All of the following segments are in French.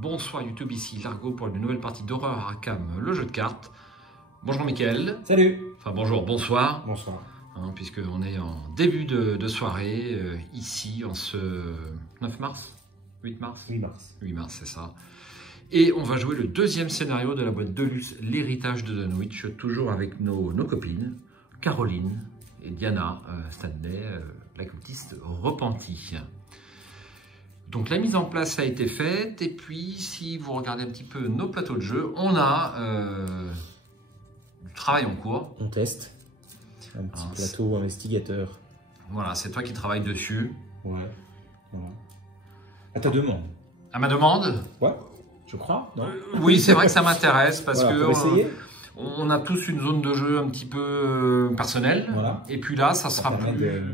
Bonsoir YouTube, ici Largo pour une nouvelle partie d'Horreur Arkham, le jeu de cartes. Bonjour Mickaël. Salut. Enfin bonjour, bonsoir. Bonsoir. Puisqu'on est en début de soirée, ici, en ce 9 mars 8 mars 8 mars. 8 mars, c'est ça. Et on va jouer le deuxième scénario de la boîte de luxe, l'héritage de Dunwich, toujours avec nos copines, Caroline et Diana Stanley, la cultiste repentie. Donc la mise en place a été faite, et puis si vous regardez un petit peu nos plateaux de jeu, on a du travail en cours. On teste un petit plateau investigateur. Voilà, c'est toi qui travailles dessus. Ouais. Voilà. À ta demande. À ma demande? Ouais, je crois. Non oui, c'est vrai que ça m'intéresse parce voilà, que on a tous une zone de jeu un petit peu personnelle. Voilà. Et puis là, ça sera plus d'être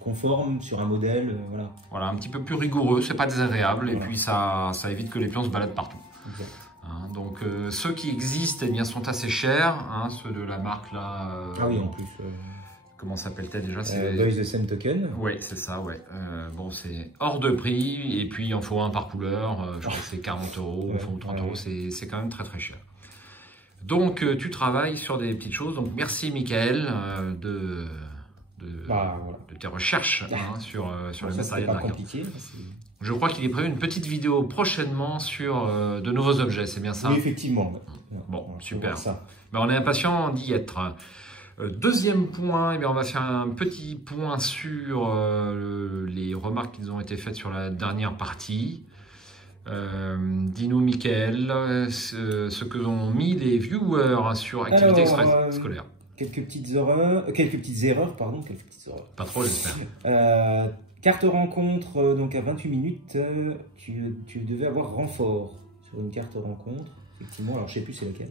conforme sur un modèle. Voilà. Voilà, un petit peu plus rigoureux, c'est pas désagréable. Voilà. Et puis ça évite que les pions se baladent partout. Exact. Donc ceux qui existent eh bien, sont assez chers, ceux de la marque là. Ah oui, en plus. Comment s'appelle-t-elle déjà? Boys the Same Token. Oui, c'est ça, ouais. Bon, c'est hors de prix, et puis il en faut un par couleur. Je crois que c'est 40 €, enfin 30 €, c'est quand même très très cher. Donc tu travailles sur des petites choses. Donc merci Mickaël de tes recherches sur le matériel pas d'arcade. compliqué. Je crois qu'il est prévu une petite vidéo prochainement sur de nouveaux objets, c'est bien ça? Oui, effectivement. Bon, super. Ça. Ben, on est impatient d'y être. Deuxième point, eh bien, on va faire un petit point sur les remarques qui nous ont été faites sur la dernière partie. Dis-nous, Mickaël, ce que ont mis les viewers sur activité scolaire. Quelques petites erreurs, pardon. Pas trop, j'espère. Carte rencontre, donc à 28 minutes, tu devais avoir renfort sur une carte rencontre. Effectivement, alors je sais plus c'est laquelle.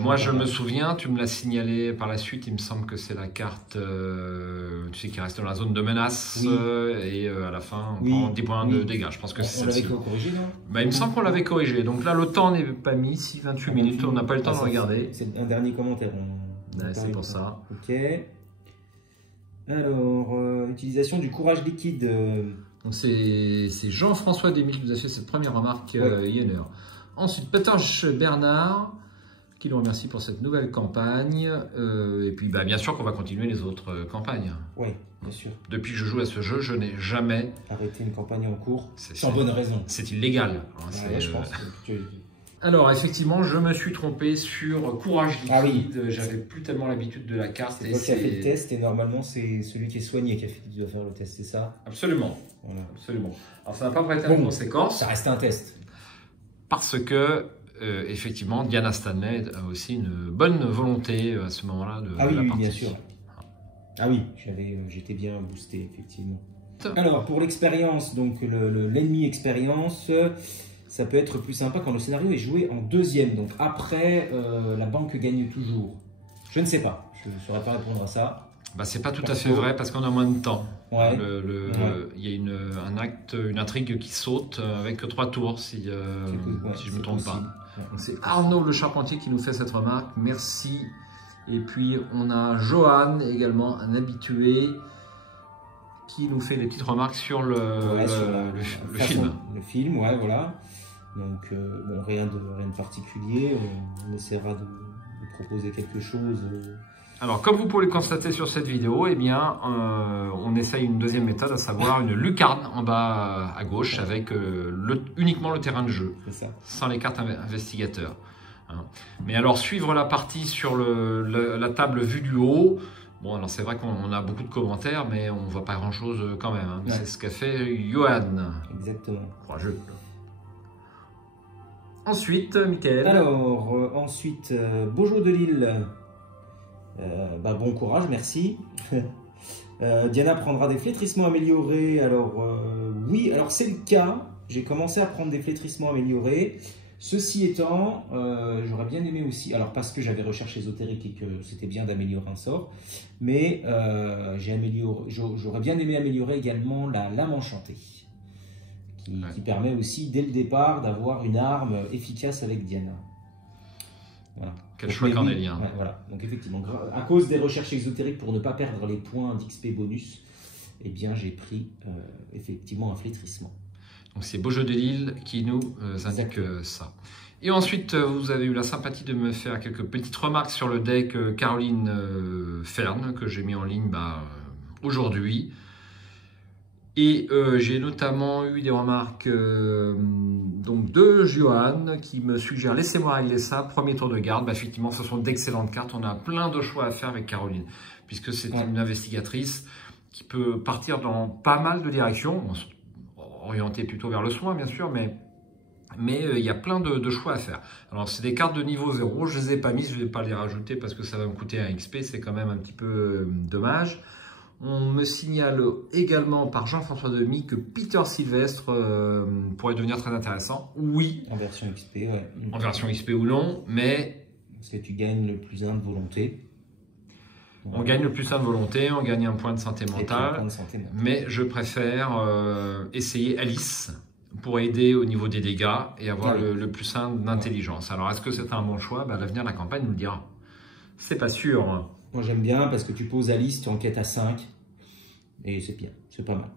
Moi je me souviens, tu me l'as signalé par la suite, il me semble que c'est la carte tu sais, qui reste dans la zone de menace, oui. Et à la fin on prend 10 points de dégâts. Je pense que c'est celle-ci. On l'avait corrigé, non? Bah, il me semble qu'on l'avait corrigé, donc là le temps n'est pas mis, si 28 minutes, on n'a pas eu le temps de regarder. C'est un dernier commentaire. C'est pour ça. Ok. Alors, utilisation du courage liquide. Donc c'est Jean-François Desmille qui nous a fait cette première remarque il y a une heure. Ensuite, Petanche Bernard, qui nous remercie pour cette nouvelle campagne. Et puis, bah, bien sûr qu'on va continuer les autres campagnes. Oui, bien sûr. Depuis que je joue à ce jeu, je n'ai jamais arrêté une campagne en cours. Sans bonne raison. C'est illégal. Ouais, je pense. Alors, effectivement, je me suis trompé sur Courage Liquide. Ah oui. J'avais plus tellement l'habitude de la carte. C'est toi qui as fait le test, et normalement, c'est celui qui est soigné qui doit faire le test, c'est ça? Absolument. Voilà. Absolument. Alors, ça n'a pas prêté à la conséquence. Ça reste un test. Parce que, effectivement, Diana Stanley a aussi une bonne volonté à ce moment-là de la partie. Oui, bien sûr. Ah oui, j'étais bien boosté, effectivement. Alors, pour l'expérience, donc l'ennemi expérience, ça peut être plus sympa quand le scénario est joué en deuxième. Donc après, la banque gagne toujours. Je ne sais pas, je ne saurais pas répondre à ça. Bah, c'est pas tout à fait vrai parce qu'on a moins de temps. Ouais. Il y a une intrigue qui saute avec 3 tours si je ne me trompe pas. C'est Arnaud le Charpentier qui nous fait cette remarque. Merci. Et puis on a Johan également, un habitué, qui nous fait des petites remarques sur le film. Le film, ouais, voilà. Donc bon, rien de particulier. On essaiera de proposer quelque chose. Alors, comme vous pouvez le constater sur cette vidéo, eh bien, on essaye une deuxième méthode, à savoir une lucarne en bas à gauche avec uniquement le terrain de jeu, sans les cartes investigateurs. Mais alors, suivre la partie sur la table vue du haut, bon, alors c'est vrai qu'on a beaucoup de commentaires, mais on ne voit pas grand-chose quand même. Ouais. C'est ce qu'a fait Johan. Exactement. Courageux. Ensuite, Mickaël. Alors, ensuite, Beaujeu de Lille. Bon courage, merci. Diana prendra des flétrissements améliorés. Alors oui, alors c'est le cas. J'ai commencé à prendre des flétrissements améliorés. Ceci étant, j'aurais bien aimé aussi, alors parce que j'avais recherche ésotérique et que c'était bien d'améliorer un sort, mais j'aurais bien aimé améliorer également la lame enchantée, qui permet aussi dès le départ d'avoir une arme efficace avec Diana. Voilà. Quel choix cornélien. Ouais, voilà. Donc effectivement, à cause des recherches ésotériques pour ne pas perdre les points d'XP bonus, eh bien j'ai pris effectivement un flétrissement. Donc c'est Beau Jeu de Lille qui nous indique ça. Et ensuite, vous avez eu la sympathie de me faire quelques petites remarques sur le deck Caroline Fern que j'ai mis en ligne aujourd'hui. Et j'ai notamment eu des remarques donc de Johan qui me suggère laissez-moi régler ça, premier tour de garde. Bah, effectivement, ce sont d'excellentes cartes. On a plein de choix à faire avec Caroline, puisque c'est une investigatrice qui peut partir dans pas mal de directions, orientée plutôt vers le soin, bien sûr, mais il y a plein de choix à faire. Alors, c'est des cartes de niveau 0. Je ne les ai pas mises, je ne vais pas les rajouter parce que ça va me coûter un XP. C'est quand même un petit peu dommage. On me signale également par Jean-François Demy que Peter Sylvestre pourrait devenir très intéressant. Oui. En version XP, ouais. En version XP ou non, mais... Parce que tu gagnes le plus 1 de volonté. On gagne le plus 1 de volonté, on gagne un point de santé mentale. Mais je préfère essayer Alice pour aider au niveau des dégâts et avoir le plus 1 d'intelligence. Alors, est-ce que c'est un bon choix? L'avenir de la campagne nous le dira. C'est pas sûr. Moi j'aime bien parce que tu poses Alice, tu enquêtes à 5 et c'est bien, c'est pas mal.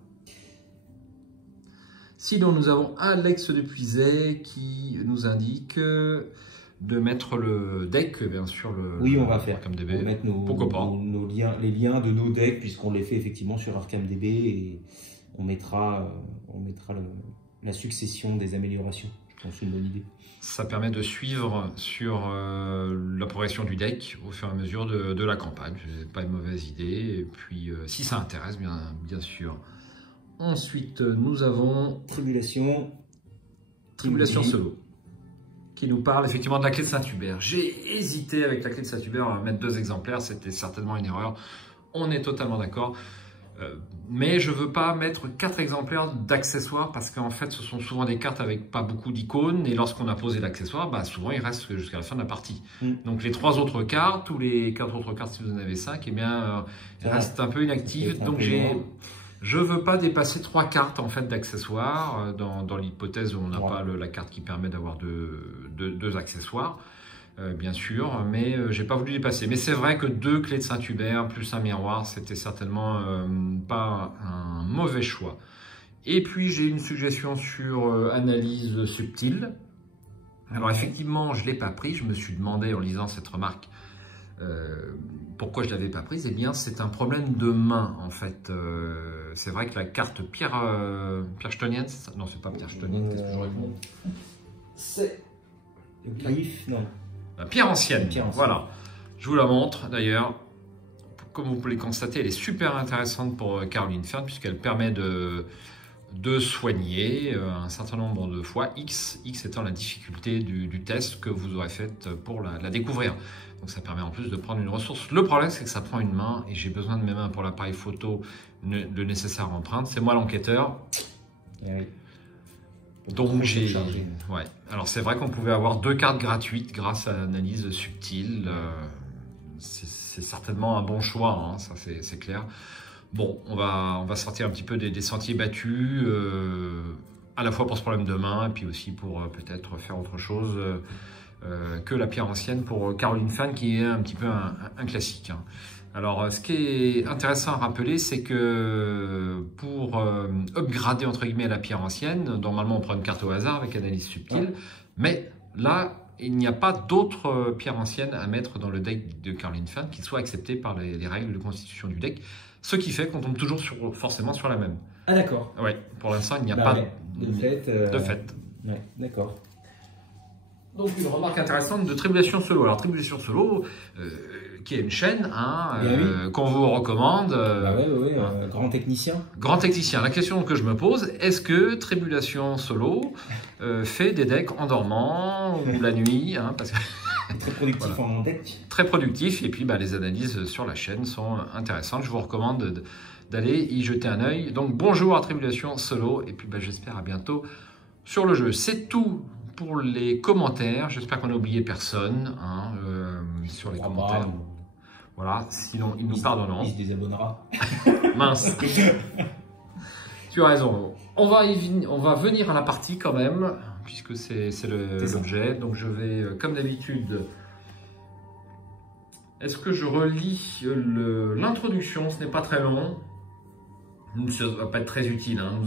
Sinon nous avons Alex Depuiset qui nous indique de mettre le deck, bien sûr. Oui, on va faire. ArchamDB. On va mettre Pourquoi pas les liens de nos decks puisqu'on les fait effectivement sur ArchamDB et on mettra la succession des améliorations. Je pense que c'est une bonne idée. Ça permet de suivre sur la progression du deck au fur et à mesure de la campagne. C'est pas une mauvaise idée. Et puis, si ça intéresse, bien sûr. Ensuite, nous avons Tribulation Solo, qui nous parle effectivement de la clé de Saint-Hubert. J'ai hésité avec la clé de Saint-Hubert à mettre 2 exemplaires. C'était certainement une erreur. On est totalement d'accord. Mais je ne veux pas mettre 4 exemplaires d'accessoires parce qu'en fait ce sont souvent des cartes avec pas beaucoup d'icônes et lorsqu'on a posé l'accessoire, souvent il reste jusqu'à la fin de la partie. Donc les 3 autres cartes ou les 4 autres cartes si vous en avez 5, eh bien restent un peu inactives. Donc je ne veux pas dépasser 3 cartes en fait d'accessoires dans l'hypothèse où on n'a pas la carte qui permet d'avoir 2 accessoires. Bien sûr, mais j'ai pas voulu dépasser. Mais c'est vrai que 2 clés de Saint-Hubert plus un miroir, c'était certainement pas un mauvais choix. Et puis j'ai une suggestion sur analyse subtile. Alors effectivement, je l'ai pas pris. Je me suis demandé en lisant cette remarque pourquoi je l'avais pas prise. Eh bien, c'est un problème de main en fait. C'est vrai que la carte Pierre Stonienne, non, c'est pas Pierre Stonienne. Qu'est-ce que je réponds? C'est Griffe, non. Pierre ancienne, voilà. Je vous la montre d'ailleurs. Comme vous pouvez le constater, elle est super intéressante pour Caroline Fern puisqu'elle permet de soigner un certain nombre de fois, X étant la difficulté du test que vous aurez fait pour la découvrir. Donc ça permet en plus de prendre une ressource. Le problème, c'est que ça prend une main et j'ai besoin de mes mains pour l'appareil photo, le nécessaire empreinte. C'est moi l'enquêteur. Oui. Donc j'ai... Ouais. Alors c'est vrai qu'on pouvait avoir 2 cartes gratuites grâce à l'analyse subtile. C'est certainement un bon choix, hein, ça c'est clair. Bon, on va sortir un petit peu des sentiers battus, à la fois pour ce problème de main, et puis aussi pour peut-être faire autre chose que la pierre ancienne pour Caroline Fern, qui est un petit peu un classique. Hein. Alors, ce qui est intéressant à rappeler, c'est que pour upgrader entre guillemets la pierre ancienne, normalement on prend une carte au hasard avec analyse subtile, mais là, il n'y a pas d'autres pierres anciennes à mettre dans le deck de Caroline Fern qui soient acceptées par les règles de constitution du deck, ce qui fait qu'on tombe toujours forcément sur la même. Ah d'accord. Ouais, pour l'instant, il n'y a pas de fait. De fait. Ouais, d'accord. Donc une remarque intéressante de Tribulation Solo. Alors Tribulation Solo, qui est une chaîne qu'on vous recommande. Oui, grand technicien. Grand technicien. La question que je me pose, est-ce que Tribulation Solo fait des decks en dormant ou la nuit, parce que très productif en deck. Très productif, et puis les analyses sur la chaîne sont intéressantes. Je vous recommande d'aller y jeter un œil. Donc bonjour à Tribulation Solo, et puis j'espère à bientôt sur le jeu. C'est tout pour les commentaires. J'espère qu'on n'a oublié personne sur les commentaires. Voilà, sinon ils nous pardonneront. Il se désabonnera. Mince. Tu as raison. On va venir à la partie quand même, puisque c'est l'objet. Donc je vais, comme d'habitude, est-ce que je relis l'introduction? Ce n'est pas très long. Ça ne va pas être très utile. Hein.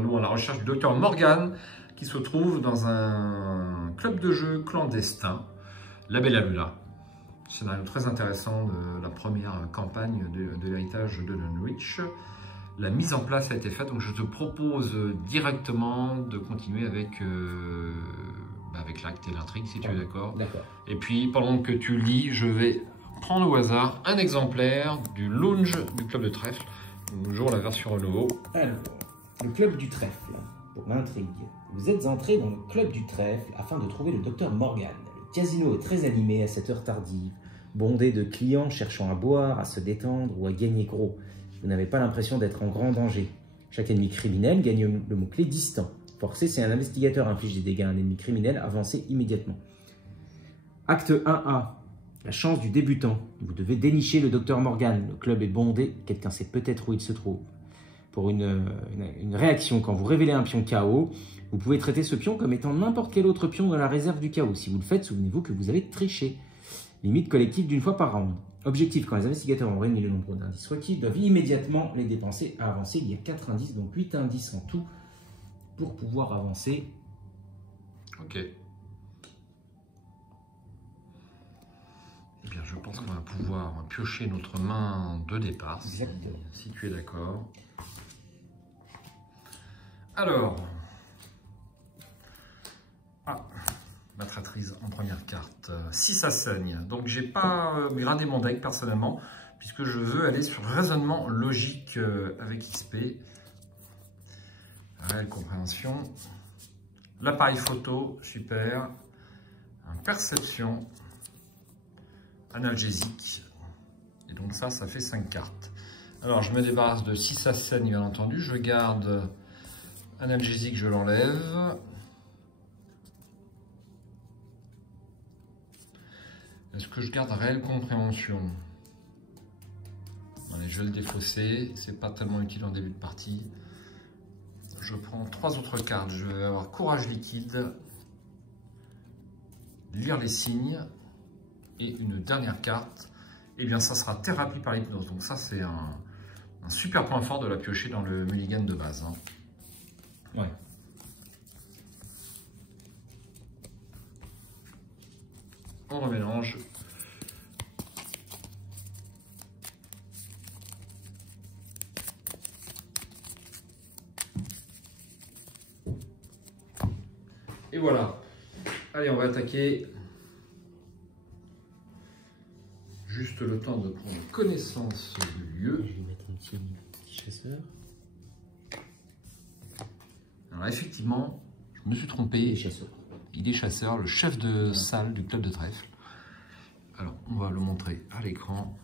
Nous, à la recherche du docteur Morgan, qui se trouve dans un club de jeu clandestin, La Bella Luna. Scénario très intéressant de la première campagne de l'héritage de Dunwich. La mise en place a été faite, donc je te propose directement de continuer avec l'acte et l'intrigue, si tu es d'accord. D'accord. Et puis, pendant que tu lis, je vais prendre au hasard un exemplaire du lounge du club de trèfle. Toujours la version renouveau. Alors, le club du trèfle, pour l'intrigue. Vous êtes entré dans le club du trèfle afin de trouver le docteur Morgan. Le casino est très animé à cette heure tardive, bondé de clients cherchant à boire, à se détendre ou à gagner gros. Vous n'avez pas l'impression d'être en grand danger. Chaque ennemi criminel gagne le mot-clé distant. Forcé, c'est un investigateur inflige des dégâts à un ennemi criminel, avancez immédiatement. Acte 1A. La chance du débutant. Vous devez dénicher le docteur Morgan. Le club est bondé, quelqu'un sait peut-être où il se trouve. Pour une réaction, quand vous révélez un pion KO, vous pouvez traiter ce pion comme étant n'importe quel autre pion dans la réserve du chaos. Si vous le faites, souvenez-vous que vous avez triché. Limite collective d'une fois par round. Objectif, quand les investigateurs ont réuni le nombre d'indices requis, ils doivent immédiatement les dépenser à avancer. Il y a 4 indices, donc 8 indices en tout pour pouvoir avancer. Ok. Eh bien, je pense qu'on va pouvoir piocher notre main de départ, si tu es d'accord. Alors, matratrice en première carte. Si ça saigne, donc j'ai pas gradé mon deck personnellement, puisque je veux aller sur raisonnement logique avec XP. Réelle compréhension. L'appareil photo, super. Perception. Analgésique. Et donc ça fait 5 cartes. Alors je me débarrasse de si ça saigne, bien entendu. Je garde analgésique, je l'enlève. Est-ce que je garde réelle compréhension? Allez, je vais le défausser. C'est pas tellement utile en début de partie. Je prends 3 autres cartes. Je vais avoir courage liquide. Lire les signes. Et une dernière carte, et bien ça sera thérapie par l'hypnose. Donc ça c'est un super point fort de la piocher dans le mulligan de base. Hein. Ouais. On remélange. Et voilà. Allez, on va attaquer. Juste le temps de prendre connaissance du lieu. Je vais mettre un petit chasseur. Alors effectivement, je me suis trompé. Il est chasseur, le chef de salle du club de trèfle. Alors, on va le montrer à l'écran.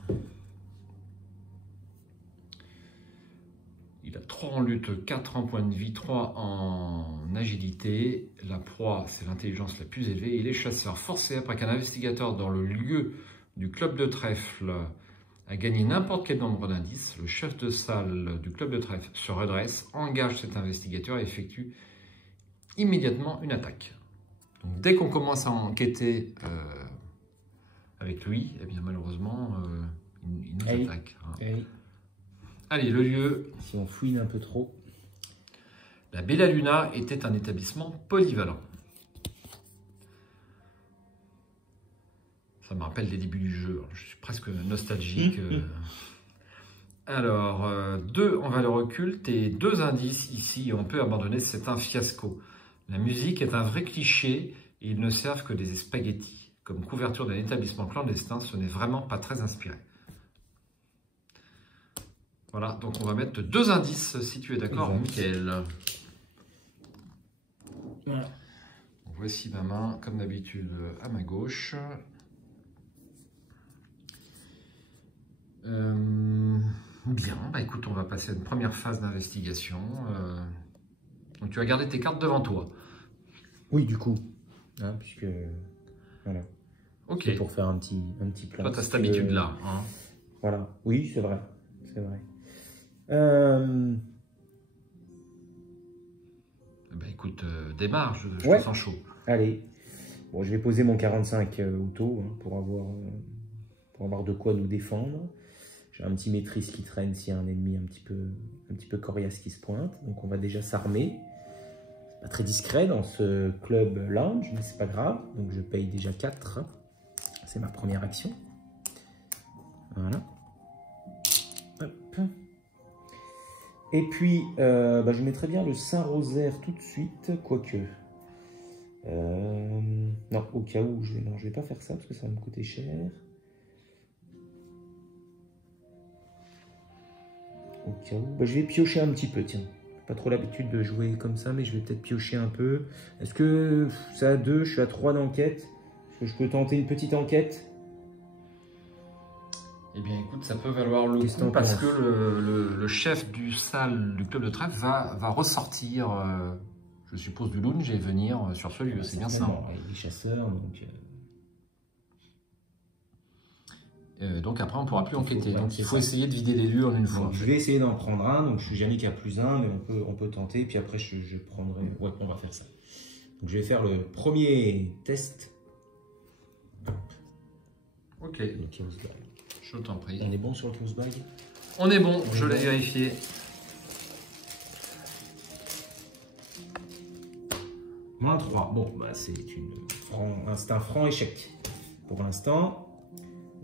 Il a 3 en lutte, 4 en point de vie, 3 en agilité. La proie, c'est l'intelligence la plus élevée. Il est chasseur forcé après qu'un investigateur dans le lieu du club de trèfle a gagné n'importe quel nombre d'indices. Le chef de salle du club de trèfle se redresse, engage cet investigateur et effectue immédiatement une attaque. Donc, dès qu'on commence à enquêter avec lui, eh bien malheureusement, il nous attaque. Hein. Allez, le lieu. Si on fouine un peu trop. La Bella Luna était un établissement polyvalent. Ça me rappelle les débuts du jeu. Je suis presque nostalgique. Alors, 2 en valeur occulte et 2 indices ici. On peut abandonner, c'est un fiasco. La musique est un vrai cliché et ils ne servent que des spaghettis. Comme couverture d'un établissement clandestin, ce n'est vraiment pas très inspiré. Voilà, donc on va mettre 2 indices si tu es d'accord, Mickaël. Voilà. Voici ma main, comme d'habitude, à ma gauche. Bien, bah écoute, on va passer à une première phase d'investigation. Donc tu vas garder tes cartes devant toi. Oui, du coup. Hein, puisque... Voilà. Ok. Pour faire un petit plan. Toi, tu as cette habitude-là. Hein. Voilà. Oui, c'est vrai. C'est vrai. Bah écoute, démarre, je te sens chaud. Allez. Bon, je vais poser mon 45 auto hein, pour avoir de quoi nous défendre. J'ai un petit maîtrise qui traîne s'il y a un ennemi un petit peu coriace qui se pointe. Donc on va déjà s'armer. C'est pas très discret dans ce club lounge, mais c'est pas grave. Donc je paye déjà 4. C'est ma première action. Voilà. Hop. Et puis, je mettrais bien le Saint-Rosaire tout de suite, quoique. Non, au cas où, je vais pas faire ça parce que ça va me coûter cher. Au cas où, je vais piocher un petit peu, tiens. Pas trop l'habitude de jouer comme ça, mais je vais peut-être piocher un peu. Est-ce que c'est à 2, je suis à 3 d'enquête? Est-ce que je peux tenter une petite enquête? Eh bien, écoute, ça peut valoir le coup parce que le chef du salle du club de trèfle va ressortir, je suppose, du lounge et venir sur ce lieu. C'est bien ça. Les chasseurs, donc après, on ne pourra plus enquêter. Donc il faut essayer de vider les lieux en une fois. Je vais essayer d'en prendre un. Donc je suis jamais qu'à +1, mais on peut tenter. Puis après, je prendrai. Ouais, on va faire ça. Donc je vais faire le premier test. Ok. Je t'en prie. On est bon sur le close bag? On est bon, je l'ai vérifié. -3. Bon, c'est un franc échec pour l'instant.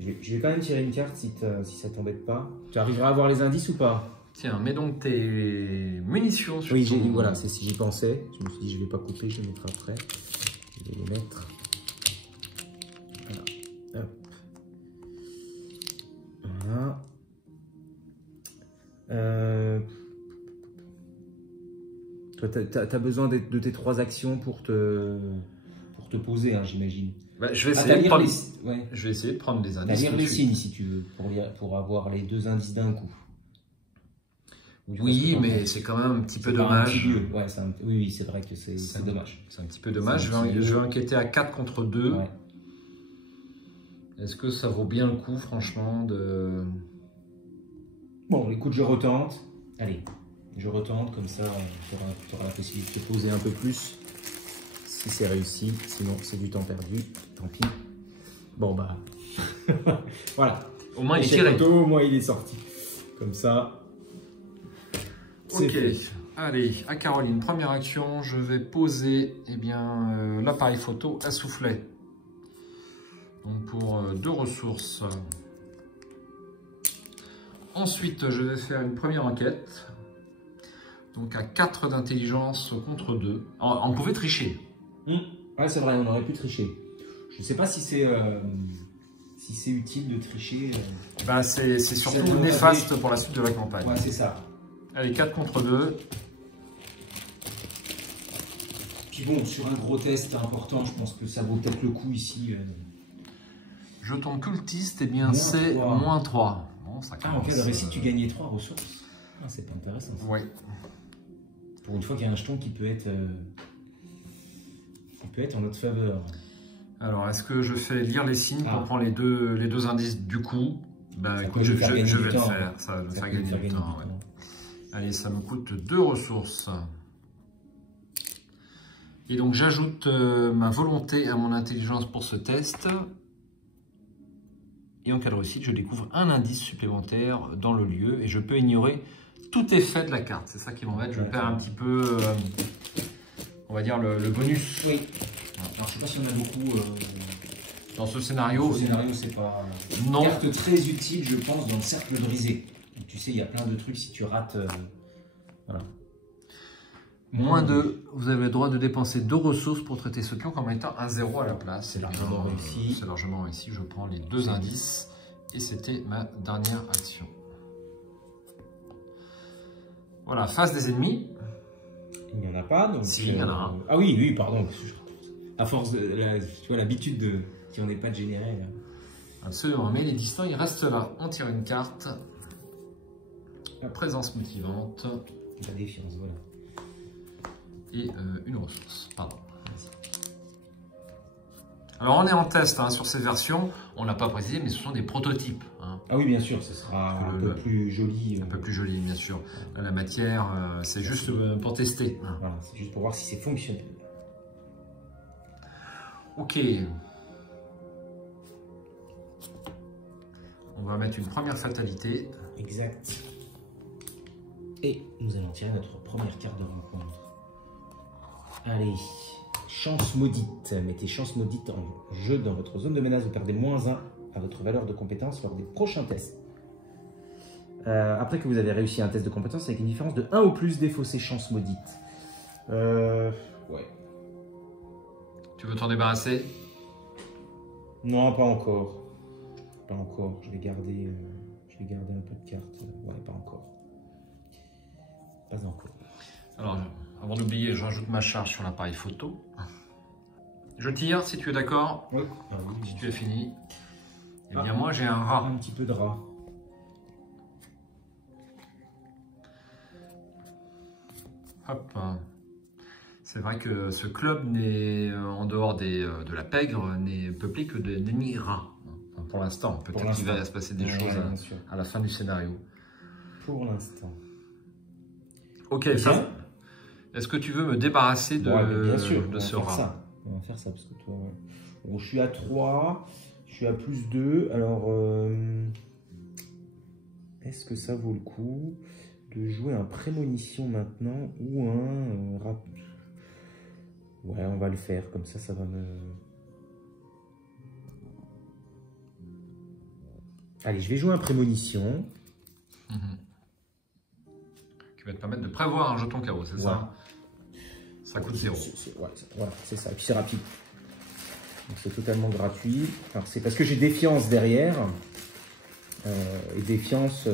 Je vais quand même tirer une carte si ça t'embête pas. Tu arriveras à voir les indices ou pas? Tiens, mets donc tes munitions sur Oui, voilà, c'est si j'y pensais. Je me suis dit, je vais pas couper, je les mettrai après. Je vais les mettre. Voilà. Hop. Voilà. Toi, tu as besoin de tes 3 actions pour te poser, hein, j'imagine. Je vais essayer de prendre des indices. Lire les signes si tu veux, pour avoir les 2 indices d'un coup. Oui, mais c'est quand même un petit peu dommage. Ouais, oui, c'est vrai que c'est dommage. C'est un petit peu dommage. Je vais enquêter à 4 contre 2. Ouais. Est-ce que ça vaut bien le coup, franchement, de... Bon, écoute, je retente. Allez, je retente, comme ça, tu auras la possibilité de te poser un peu plus. Si c'est réussi, sinon c'est du temps perdu. Tant pis. Bon, voilà. Au moins, il est tiré. Au moins, il est sorti. Comme ça. Ok. Allez, à Caroline, première action, je vais poser l'appareil photo à soufflet. Donc pour 2 ressources. Ensuite, je vais faire une première enquête. Donc à 4 d'intelligence contre 2. On pouvait tricher. Ouais, c'est vrai, on aurait pu tricher. Je ne sais pas si c'est utile de tricher. C'est surtout néfaste pour la suite de la campagne. Ouais, c'est ça. Allez, 4 contre 2. Puis bon, sur un gros test important, je pense que ça vaut peut-être le coup ici. Jeton cultiste, c'est -3. Bon, ça en cas de réussite, tu gagnais 3 ressources. C'est pas intéressant. Ça. Ouais. Pour une fois qu'il y a un jeton qui peut être en notre faveur. Alors, est-ce que je fais lire les signes pour prendre les deux indices du coup? Écoute, je vais le faire. Ça va me faire gagner du temps. Ouais. Allez, ça me coûte 2 ressources. Et donc, j'ajoute ma volonté à mon intelligence pour ce test. Et en cas de réussite, je découvre un indice supplémentaire dans le lieu et je peux ignorer tout effet de la carte. C'est ça qui m'embête. Je perds un petit peu, on va dire, le bonus. Oui. Alors, je ne sais pas si on a beaucoup dans ce scénario. C'est pas une carte très utile, je pense, dans le cercle brisé. Donc, tu sais, il y a plein de trucs si tu rates. Voilà. -2, vous avez le droit de dépenser 2 ressources pour traiter ce pion comme étant un 0 à la place. C'est largement réussi. C'est largement réussi. Je prends les 2 indices et c'était ma dernière action. Voilà, face des ennemis. Il n'y en a pas. Donc, si, il y en a un. Ah oui, pardon. À force de l'habitude qu'il n'y en ait pas de générer. Là. Absolument, mais les distants, ils restent là. On tire une carte. La présence motivante. La défiance, voilà. Et une ressource. Pardon. Alors on est en test sur ces versions, on l'a pas précisé, mais ce sont des prototypes. Ah oui, bien sûr, ce sera un peu plus joli. Un peu plus joli, bien sûr. Là, la matière, c'est juste pour tester. Voilà, c'est juste pour voir si c'est fonctionnel. Ok. On va mettre une première fatalité. Exact. Et nous allons tirer notre première carte de rencontre. Allez, chance maudite. Mettez chance maudite en jeu dans votre zone de menace. Vous perdez -1 à votre valeur de compétence lors des prochains tests. Après que vous avez réussi un test de compétence avec une différence de 1 ou plus, défaussez chance maudite. Ouais. Tu veux t'en débarrasser? Non, pas encore. Pas encore. Je vais garder un peu de cartes. Ouais, pas encore. Pas encore. Alors, avant d'oublier, je rajoute ma charge sur l'appareil photo. Je tire, si tu es d'accord. Oui. Si tu es fini. Eh bien, moi, j'ai un rat. Un petit peu de rat. Hop. C'est vrai que ce club n'est, en dehors de la pègre, n'est peuplé que d'ennemis rats. Enfin, pour l'instant, peut-être qu'il va se passer des choses à la fin du scénario. Pour l'instant. Ok, est-ce que tu veux me débarrasser bien sûr, de ce rat? Ça. On va faire ça parce que toi... Bon, je suis à 3, je suis à +2, alors... Est-ce que ça vaut le coup de jouer un prémonition maintenant ou un rat? Ouais, on va le faire, comme ça va me... Allez, je vais jouer un prémonition. Qui va te permettre de prévoir un jeton chaos, c'est ça? Ça coûte 0. Voilà, c'est ça. Et puis c'est rapide. Donc c'est totalement gratuit. Alors c'est parce que j'ai défiance derrière. Et défiance,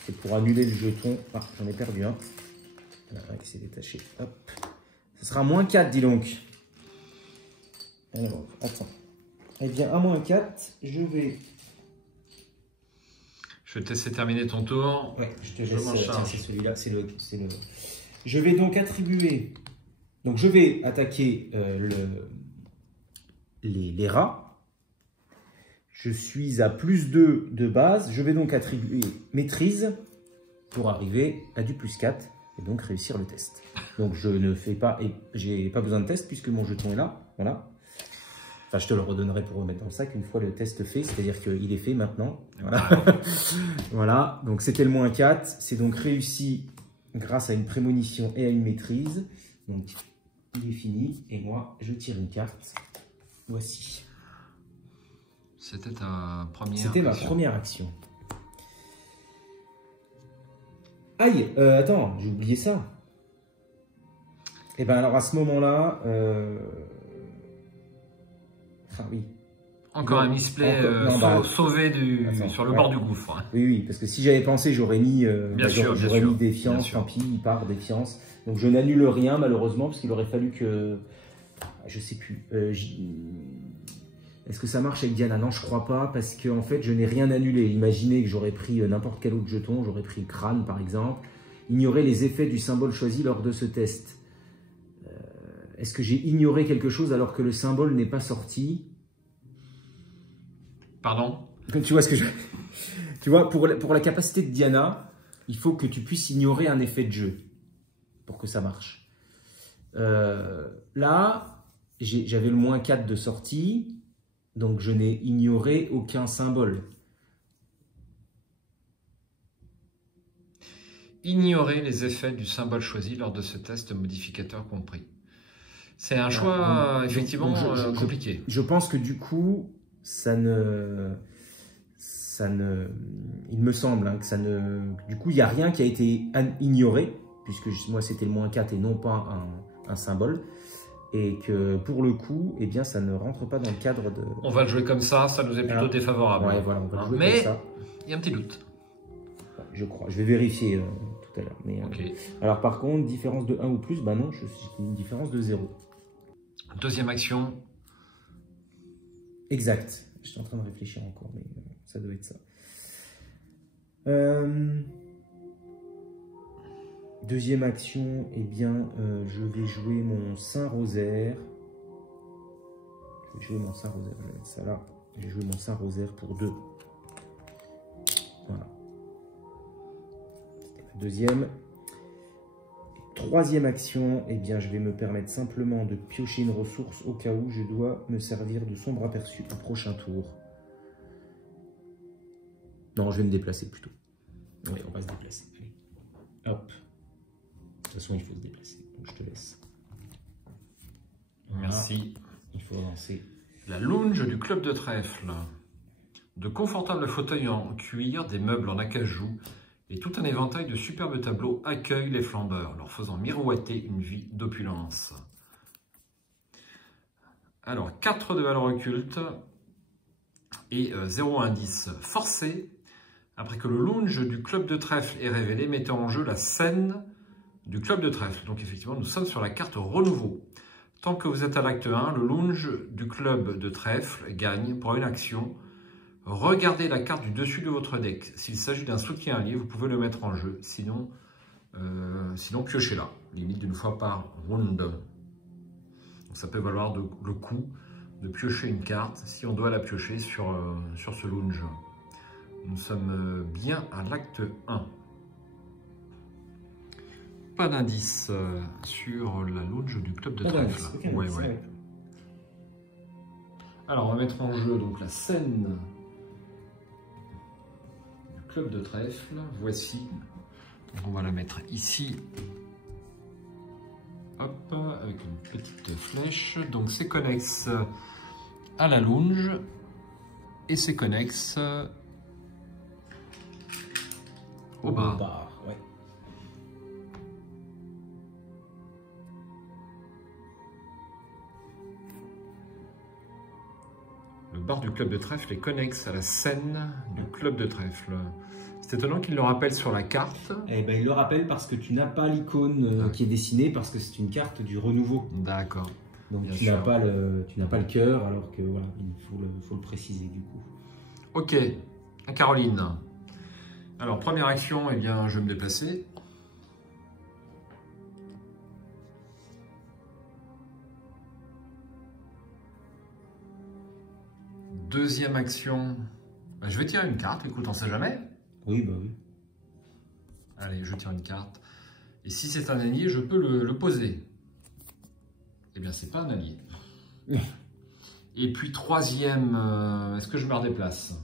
c'est pour annuler le jeton. Ah, j'en ai perdu un. Ouais, il s'est détaché. Hop. Ce sera -4, dis donc. Alors, attends. Eh bien, à -4, je vais... Je vais te laisser terminer ton tour. Ouais, je te laisse. C'est celui-là, c'est le... Je vais donc attribuer... Donc, je vais attaquer les rats. Je suis à +2 de base. Je vais donc attribuer maîtrise pour arriver à du +4 et donc réussir le test. Donc, je ne fais pas... J'ai pas besoin de test puisque mon jeton est là. Voilà. Enfin, je te le redonnerai pour remettre dans le sac une fois le test fait, c'est-à-dire qu'il est fait maintenant. Voilà. Voilà, donc c'était le -4. C'est donc réussi grâce à une prémonition et à une maîtrise. Donc, il est fini. Et moi, je tire une carte. Voici. C'était ta première action. C'était ma première action. Aïe, attends, j'ai oublié ça. Et bien alors à ce moment-là... Ah oui. Encore un misplay sauvé sur le bord du gouffre. Oui, parce que si j'avais pensé, j'aurais mis, j'aurais mis défiance, tant pis, il part défiance. Donc je n'annule rien malheureusement, parce qu'il aurait fallu que... Je sais plus. Est-ce que ça marche avec Diana? Non, je crois pas, parce que en fait, je n'ai rien annulé. Imaginez que j'aurais pris n'importe quel autre jeton, j'aurais pris le crâne par exemple. Ignorer les effets du symbole choisi lors de ce test. Est-ce que j'ai ignoré quelque chose alors que le symbole n'est pas sorti? Pardon? Tu vois ce que je... Tu vois, pour la capacité de Diana, il faut que tu puisses ignorer un effet de jeu pour que ça marche. Là, j'avais le -4 de sortie, donc je n'ai ignoré aucun symbole. Ignorer les effets du symbole choisi lors de ce test modificateur compris. C'est un choix effectivement compliqué. Je pense que du coup, il me semble que du coup, il n'y a rien qui a été ignoré, puisque moi c'était le -4 et non pas un symbole. Et que pour le coup, eh bien, ça ne rentre pas dans le cadre de... On va le jouer comme ça nous est plutôt défavorable. Ouais, voilà, on va le jouer comme ça. Il y a un petit doute. Je crois, je vais vérifier tout à l'heure. Okay. Alors par contre, différence de 1 ou plus, bah non, j'ai une différence de 0. Deuxième action. Exact. Je suis en train de réfléchir encore, mais ça doit être ça. Deuxième action, eh bien, je vais jouer mon Saint-Rosaire. Je vais jouer mon Saint-Rosaire, je vais mettre ça là. Je vais jouer mon Saint-Rosaire pour 2. Voilà. C'était la deuxième. Troisième action, eh bien, je vais me permettre simplement de piocher une ressource au cas où je dois me servir de sombre aperçu au prochain tour. Non, je vais me déplacer plutôt. Oui, on va se déplacer. Allez. Hop. De toute façon, il faut se déplacer. Donc, je te laisse. Voilà. Merci. Il faut avancer. La lounge du club de trèfle. De confortables fauteuils en cuir, des meubles en acajou et tout un éventail de superbes tableaux accueillent les flambeurs, leur faisant miroiter une vie d'opulence. Alors, 4 de valeur occulte et 0 indice forcé. Après que le lounge du club de trèfle est révélé, mettez en jeu la scène du club de trèfle. Donc effectivement, nous sommes sur la carte renouveau. Tant que vous êtes à l'acte 1, le lounge du club de trèfle gagne pour une action. Regardez la carte du dessus de votre deck. S'il s'agit d'un soutien allié, vous pouvez le mettre en jeu. Sinon piochez-la. Limite d'une fois par round. Donc ça peut valoir le coup de piocher une carte si on doit la piocher sur ce lounge. Nous sommes bien à l'acte 1. Pas d'indice sur la lounge du club de trèfle. Ouais. Alors on va mettre en jeu donc la scène du club de trèfle. Voici. Donc on va la mettre ici. Hop, avec une petite flèche. Donc c'est connexe à la lounge et c'est connexe au bar. Ouais. Le bar du club de trèfle est connexe à la scène du club de trèfle. C'est étonnant qu'il le rappelle sur la carte. Eh ben, il le rappelle parce que tu n'as pas l'icône qui est dessinée, parce que c'est une carte du renouveau. D'accord. Donc tu n'as pas le cœur, alors que voilà, il faut le préciser du coup. Ok, Caroline. Alors première action, eh bien je vais me déplacer. Deuxième action, je vais tirer une carte, écoute, on ne sait jamais. Oui, bah oui. Allez, je tire une carte. Et si c'est un allié, je peux le poser. Eh bien, c'est pas un allié. Et puis troisième, est-ce que je me redéplace?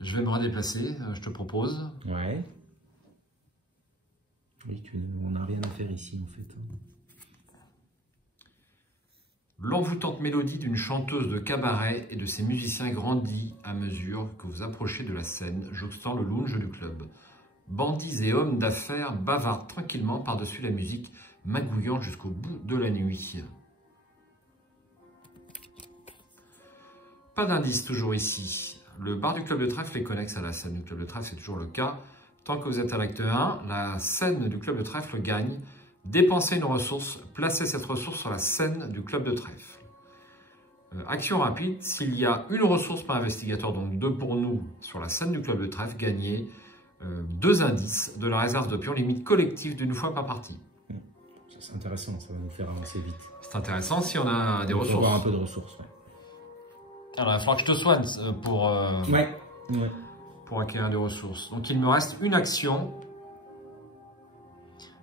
Je vais me redéplacer, je te propose. Ouais. Oui, on n'a rien à faire ici en fait. L'envoûtante mélodie d'une chanteuse de cabaret et de ses musiciens grandit à mesure que vous approchez de la scène, jouxtant le lounge du club. Bandits et hommes d'affaires bavardent tranquillement par-dessus la musique, magouillant jusqu'au bout de la nuit. Pas d'indice toujours ici. Le bar du club de trèfle est connexe à la scène du club de trèfle, c'est toujours le cas. Tant que vous êtes à l'acte 1, la scène du club de trèfle gagne. Dépensez une ressource, placez cette ressource sur la scène du club de trèfle. Action rapide, s'il y a une ressource par investigateur, donc 2 pour nous, sur la scène du club de trèfle, gagnez 2 indices de la réserve de pions, limite collective d'une fois par partie. C'est intéressant, ça va nous faire avancer vite. C'est intéressant si on a des ressources. Avoir un peu de ressources, ouais. Alors, il va falloir que je te soigne pour acquérir des ressources. Donc, il me reste une action.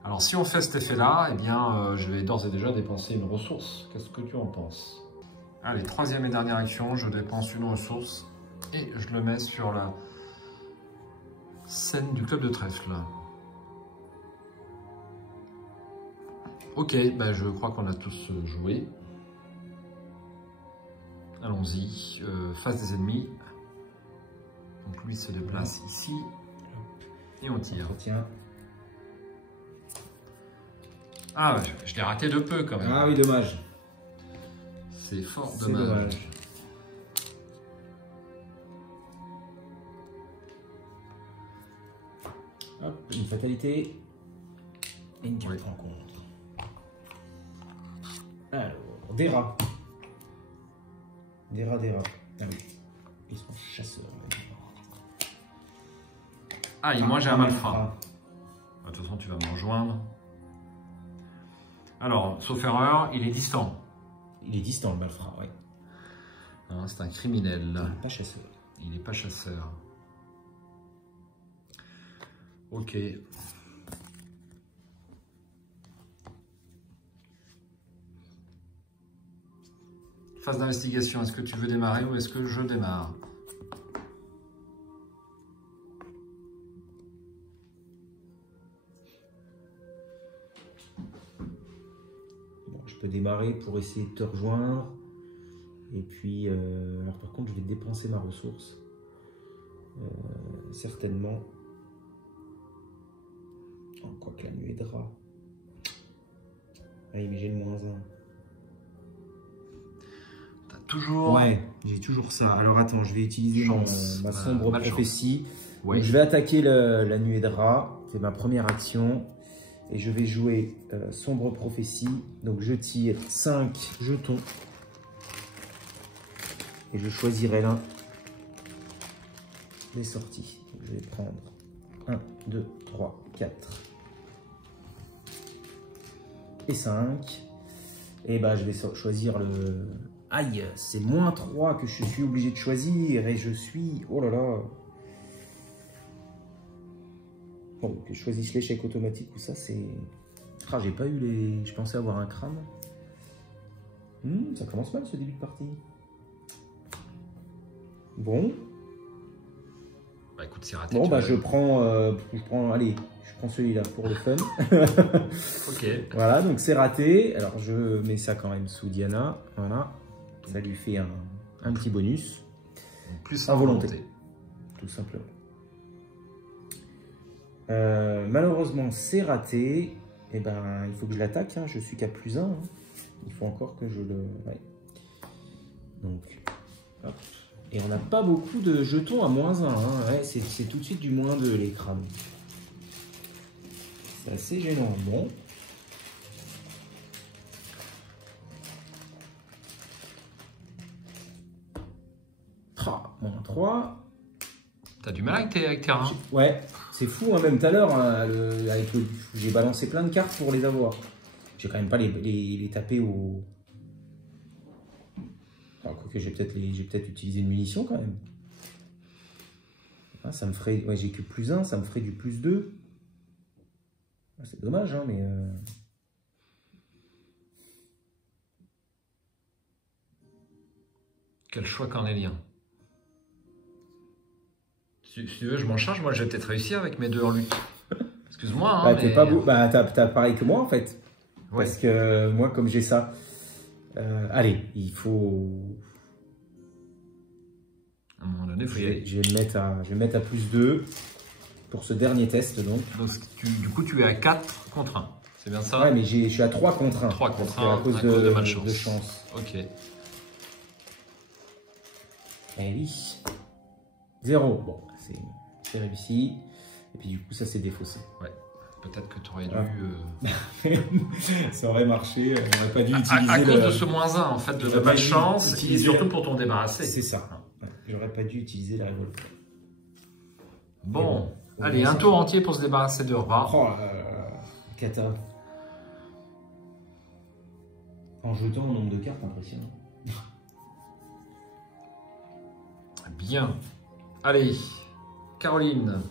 Alors, si on fait cet effet-là, eh bien, je vais d'ores et déjà dépenser une ressource. Qu'est-ce que tu en penses? Allez, troisième et dernière action, je dépense une ressource et je le mets sur la scène du club de trèfle. Ok, bah, je crois qu'on a tous joué. Allons-y, face des ennemis. Donc lui se déplace ici et on tire. Ah, je l'ai raté de peu quand même. Ah oui, dommage. C'est fort dommage. Hop, une fatalité. Et une carte rencontre. Alors, des rats. Des rats. Ah oui. Ils sont chasseurs. Ah, et moi j'ai un malfrat. De toute façon, tu vas me rejoindre. Alors, sauf erreur, il est distant. Il est distant, le malfrat, oui. C'est un criminel. Il n'est pas chasseur. Il n'est pas chasseur. Ok. Phase d'investigation, est-ce que tu veux démarrer ou est-ce que je démarre? Bon, je peux démarrer pour essayer de te rejoindre. Et puis, alors par contre, je vais dépenser ma ressource. Certainement. Oh, quoi que la nuée de rat. Oui, mais j'ai le -1. T'as toujours... Ouais, j'ai toujours ça. Alors attends, je vais utiliser ma sombre prophétie. Oui. Je vais attaquer la nuée de rat. C'est ma première action. Et je vais jouer sombre prophétie. Donc je tire 5 jetons. Et je choisirai l'un des sorties. Donc, je vais prendre 1, 2, 3, 4 et 5. Et bah je vais choisir le... Aïe, c'est -3 que je suis obligé de choisir. Et je suis... Oh là là. Bon, que je choisisse l'échec automatique ou ça, c'est... Ah, j'ai pas eu les... Je pensais avoir un crâne. Ça commence mal ce début de partie. Bon. Bah écoute, c'est raté. Bon, bah je prends, allez, je prends celui-là pour le fun. Ok. Voilà, donc c'est raté. Alors je mets ça quand même sous Diana. Voilà. Ça lui fait un petit bonus. Donc, plus à volonté. Tout simplement. Malheureusement, c'est raté. Et ben, il faut que je l'attaque. Hein. Je suis qu'à +1. Hein. Il faut encore que je le... Ouais. Donc, hop. Et on n'a pas beaucoup de jetons à -1. Hein. Ouais, c'est tout de suite du -2 les crânes. C'est assez gênant. Bon. -3. T'as du mal avec tes reins. Ouais, c'est fou. Hein, même tout à l'heure, hein, j'ai balancé plein de cartes pour les avoir. J'ai quand même pas les taper au... Alors, quoique j'ai peut-être utilisé une munition quand même. Ah, ça me ferait... Ouais, j'ai que +1, ça me ferait du +2. Ah, c'est dommage, hein, mais... Quel choix cornélien. Si tu veux, je m'en charge. Moi, je vais peut-être réussir avec mes 2 en lutte. Excuse-moi. Hein, bah, t'es pas beau. Bah, t'as pareil que moi, en fait. Ouais. Parce que moi, comme j'ai ça... allez, il faut... À un moment donné, il faut y aller. Je vais me mettre à +2 pour ce dernier test, donc. Du coup, tu es à 4 contre 1. C'est bien ça? Ouais, mais je suis à 3 contre 1. 3 contre 1 à cause de malchance. De chance. Ok. Eh oui. 0. Bon, c'est réussi. Et puis du coup, ça s'est défaussé. Ouais. Peut-être que tu aurais dû... Ça aurait marché. On n'aurait pas dû utiliser... À cause de ce -1, en fait, de malchance, et surtout pour t'en débarrasser. C'est ça. Ouais. J'aurais pas dû utiliser la révolte. Bon. Allez, un tour entier pour se débarrasser de rats. Oh, cata. En jetant un nombre de cartes impressionnant. Bien. Allez, Caroline.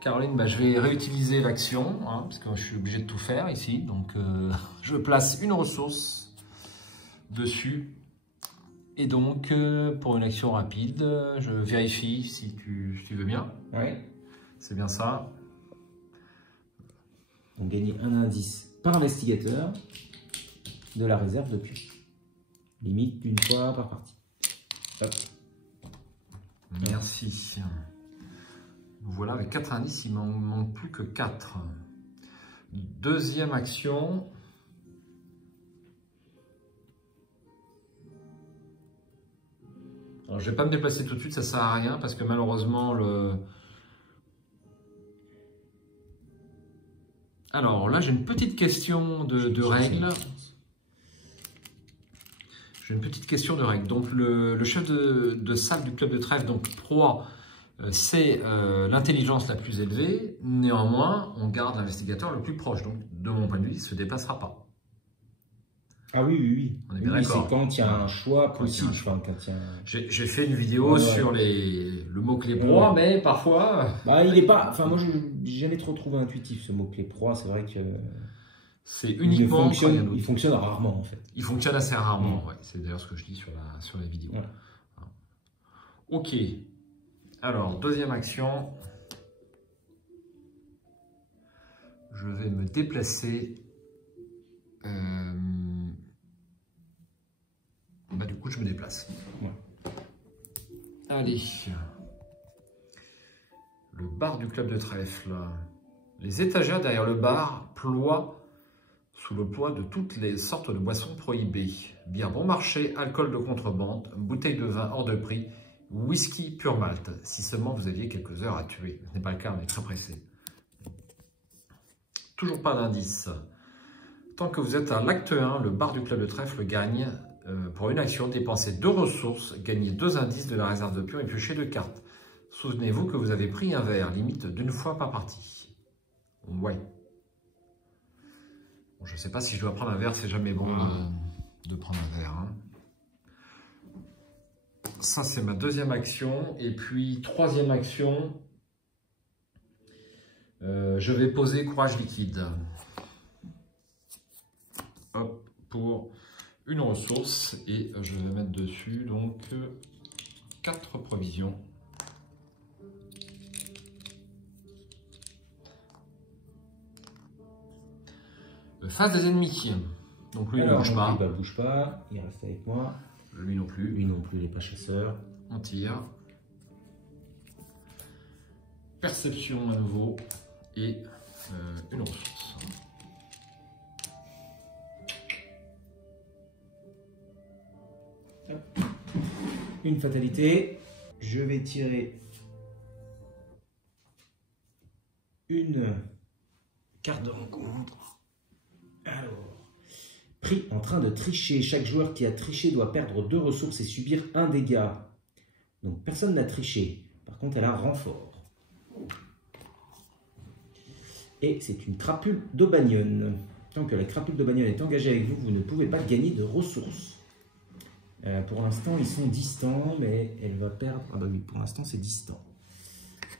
Caroline, bah, je vais réutiliser l'action, hein, parce que je suis obligé de tout faire ici. Donc, je place une ressource dessus. Et donc, pour une action rapide, je vérifie si tu veux bien. Oui. C'est bien ça. Donc, gagner un indice par investigateur de la réserve de pions. Limite d'une fois par partie. Hop. Merci. Voilà, avec 4 indices, il m'en manque plus que 4. Deuxième action. Alors, je ne vais pas me déplacer tout de suite, ça ne sert à rien parce que malheureusement, Alors là, j'ai une petite question de règles. J'ai une petite question de règles. Donc, le chef de salle du club de trèfle, donc proie, c'est l'intelligence la plus élevée. Néanmoins, on garde l'investigateur le plus proche. Donc, de mon point de vue, il ne se dépassera pas. Ah oui, oui, oui. On est bien d'accord. C'est quand il y a un choix possible. J'ai fait une vidéo sur le mot-clé proie, mais parfois... Bah, il n'est pas... Enfin, moi, je n'ai jamais trop trouvé intuitif, ce mot-clé proie. C'est vrai que... C'est uniquement quand il y a il fonctionne rarement en fait. Il fonctionne assez rarement, ouais. C'est d'ailleurs ce que je dis sur la vidéo. Voilà. Ok. Alors, deuxième action. Je vais me déplacer. Bah, du coup, je me déplace. Ouais. Allez. Le bar du club de trèfle. Les étagères derrière le bar ploient sous le poids de toutes les sortes de boissons prohibées. Bière bon marché, alcool de contrebande, bouteilles de vin hors de prix, whisky pur malt. Si seulement vous aviez quelques heures à tuer. Ce n'est pas le cas, on est très pressé. Toujours pas d'indice. Tant que vous êtes à l'acte 1, le bar du club de trèfle gagne pour une action, dépensez 2 ressources, gagnez 2 indices de la réserve de pions et piochez 2 cartes. Souvenez-vous que vous avez pris un verre, limite d'une fois par partie. Ouais. Bon, je ne sais pas si je dois prendre un verre, c'est jamais bon de prendre un verre. Hein. Ça, c'est ma deuxième action. Et puis, troisième action, je vais poser courage liquide. Hop, pour une ressource. Et je vais mettre dessus, donc, 4 provisions. Face des ennemis. Donc lui, il ne bouge pas. Il ne bouge pas, il reste avec moi. Lui non plus. Lui non plus, il n'est pas chasseur. On tire. Perception à nouveau. Et une ressource. Une fatalité. Je vais tirer une carte de rencontre. Alors, prix en train de tricher. Chaque joueur qui a triché doit perdre 2 ressources et subir 1 dégât. Donc personne n'a triché. Par contre, elle a renfort. Et c'est une crapule d'Aubagnone. Tant que la crapule d'Aubagnone est engagée avec vous, vous ne pouvez pas gagner de ressources. Pour l'instant, ils sont distants, mais elle va perdre. Ah bah oui, pour l'instant, c'est distant.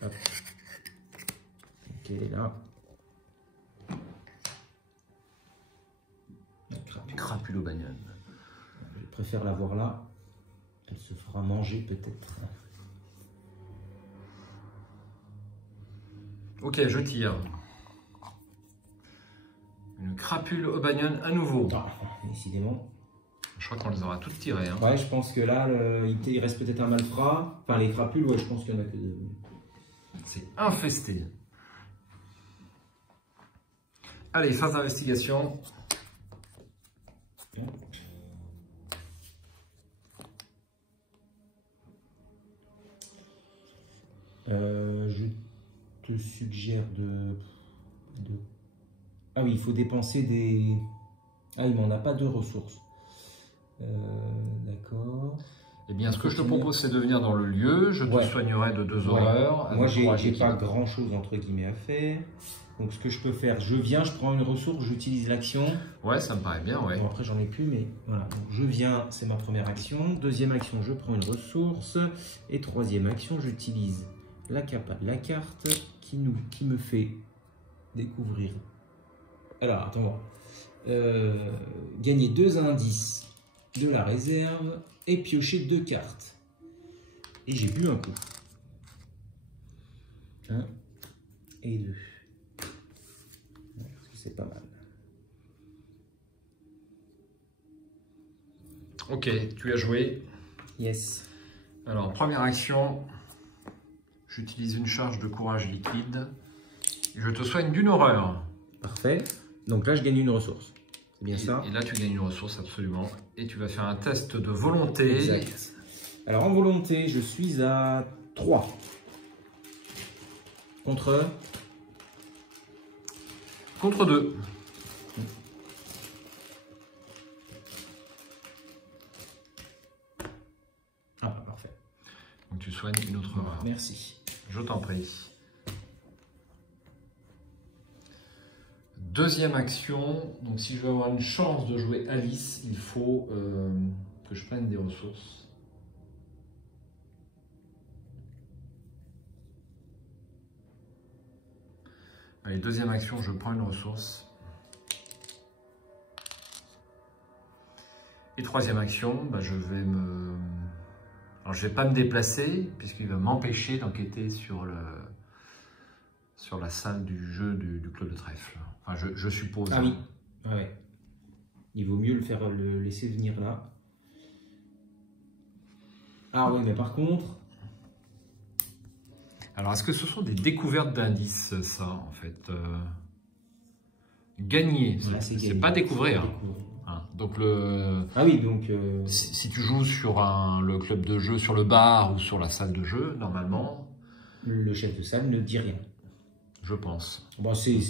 Hop. Ok, là. Crapule d'Aubagnone. Je préfère la voir là. Elle se fera manger peut-être. Ok, je tire. Une crapule d'Aubagnone à nouveau. Ah, décidément. Je crois qu'on les aura toutes tirées. Hein. Ouais, je pense que là, il reste peut-être un malfrat. Enfin, les crapules, ouais, je pense qu'il n'y en a que 2. C'est infesté. Allez, phase d'investigation. Je te suggère de... Ah oui, il faut dépenser des... Ah, il m'en a pas 2 ressources. D'accord. Eh bien, ce que je te propose, c'est de venir dans le lieu. Je te soignerai de 2 horreurs. Moi, j'ai pas grand-chose, entre guillemets, à faire. Donc, ce que je peux faire, je viens, je prends une ressource, j'utilise l'action. Ouais, ça me paraît bien, ouais. Bon, après, j'en ai plus, mais voilà. Donc, je viens, c'est ma première action. Deuxième action, je prends une ressource. Et troisième action, j'utilise la carte qui me fait découvrir. Alors, attends. Gagner 2 indices de la réserve et piocher 2 cartes. Et j'ai bu un coup. 1 et 2. C'est pas mal. Ok, tu as joué. Yes. Alors, première action, j'utilise une charge de courage liquide. Je te soigne d'une horreur. Parfait. Donc là, je gagne une ressource. C'est bien ça. Et là, tu gagnes une ressource, absolument. Et tu vas faire un test de volonté. Exact. Alors, en volonté, je suis à 3. Contre 2. Ah, parfait. Donc, tu soignes une autre horreur. Merci. Je t'en prie. Deuxième action, donc si je veux avoir une chance de jouer Alice, il faut que je prenne des ressources. Allez, deuxième action, je prends une ressource. Et troisième action, bah, je vais me... Alors, je ne vais pas me déplacer, puisqu'il va m'empêcher d'enquêter sur la salle du jeu du club de trèfle. Enfin, je suppose. Ah oui, ouais. Il vaut mieux le laisser venir là. Ah oui, mais par contre... Alors, est-ce que ce sont des découvertes d'indices, ça, en fait Gagner, Voilà, c'est pas découvrir. Hein. Donc, ah oui, donc... Si tu joues sur le club de jeu, sur le bar ou sur la salle de jeu, normalement... Le chef de salle ne dit rien. Je pense. Bon, ce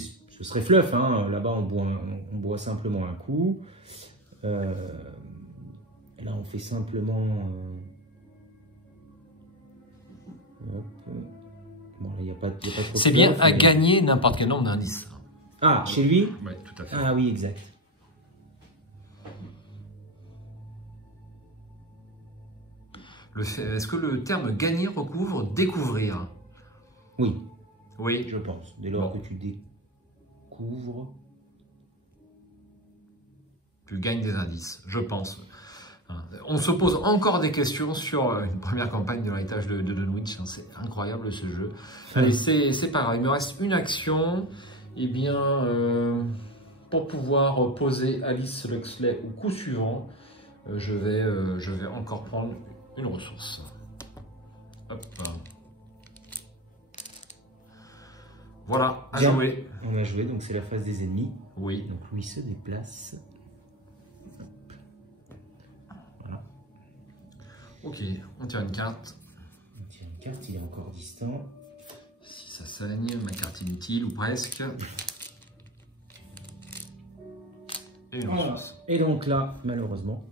serait fluff, hein. Là-bas on boit simplement un coup. Là on fait simplement... Hop. Bon, là il n'y a pas trop... C'est bien à gagner n'importe quel nombre d'indices. Ah, chez lui? Oui, tout à fait. Ah oui, exact. Est-ce que le terme gagner recouvre découvrir? Oui. Oui. Je pense. Dès lors que tu découvres... Tu gagnes des indices, je pense. On se pose encore des questions sur une première campagne de l'héritage de Dunwich. C'est incroyable ce jeu. Allez, c'est pas grave. Il me reste une action. Eh bien, pour pouvoir poser Alice Luxley au coup suivant, je vais encore prendre une ressource. Hop. Voilà, à jouer. On a joué, donc c'est la phase des ennemis. Oui. Donc Louis se déplace. Voilà. Ok, on tire une carte. On tire une carte, il est encore distant. Si ça saigne, ma carte inutile ou presque. Et une ressource. Et donc là, malheureusement,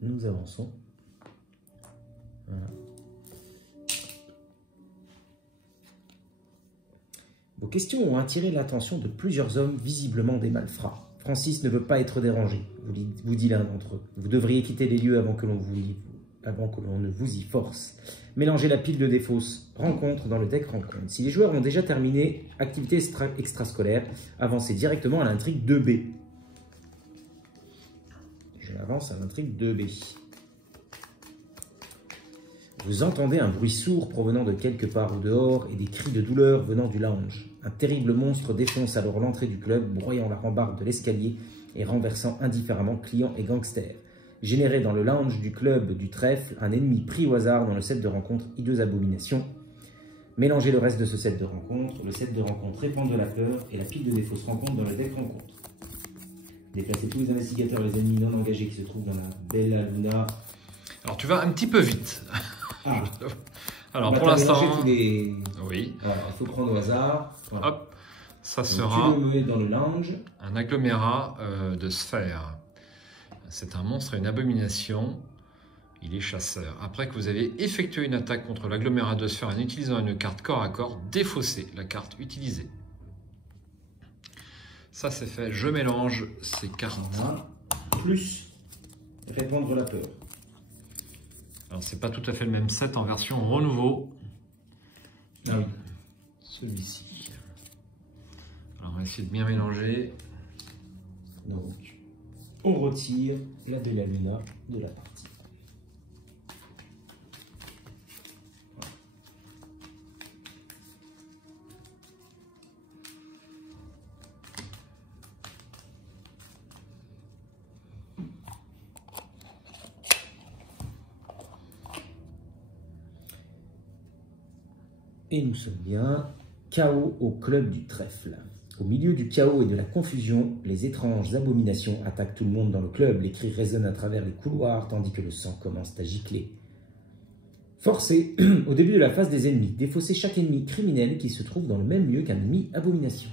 nous avançons. Voilà. Vos questions ont attiré l'attention de plusieurs hommes, visiblement des malfrats. Francis ne veut pas être dérangé, vous dit l'un d'entre eux. Vous devriez quitter les lieux avant que l'on ne vous y force. Mélangez la pile de défausse. Rencontre dans le deck rencontre. Si les joueurs ont déjà terminé activité extrascolaire, avancez directement à l'intrigue 2B. Je l'avance à l'intrigue 2B. Vous entendez un bruit sourd provenant de quelque part au dehors et des cris de douleur venant du lounge. Un terrible monstre défonce alors l'entrée du club, broyant la rambarde de l'escalier et renversant indifféremment clients et gangsters. Générez dans le lounge du club du trèfle un ennemi pris au hasard dans le set de rencontre Hideuse Abomination. Mélangez le reste de ce set de rencontre. Le set de rencontre répand de la peur et la pile de défausse rencontre dans le deck rencontre. Déplacez tous les investigateurs et les ennemis non engagés qui se trouvent dans la Bella Luna. Alors tu vas un petit peu vite. Ah. Alors pour l'instant, les... oui. Alors, il faut prendre au hasard. Voilà. Hop, ça donc, sera tu le mets dans le lounge. un agglomérat de sphères. C'est un monstre et une abomination. Il est chasseur. Après que vous avez effectué une attaque contre l'agglomérat de sphères en utilisant une carte corps à corps, défaussez la carte utilisée. Ça c'est fait. Je mélange ces cartes. Plus répandre la peur. Alors c'est pas tout à fait le même set en version renouveau. Ah oui. Celui-ci. Alors on va essayer de bien mélanger. Donc on retire la Bella Luna de la partie. Et nous sommes bien. Chaos au club du trèfle. Au milieu du chaos et de la confusion, les étranges abominations attaquent tout le monde dans le club. Les cris résonnent à travers les couloirs tandis que le sang commence à gicler. Forcez, au début de la phase des ennemis, défaussez chaque ennemi criminel qui se trouve dans le même lieu qu'un ennemi abomination.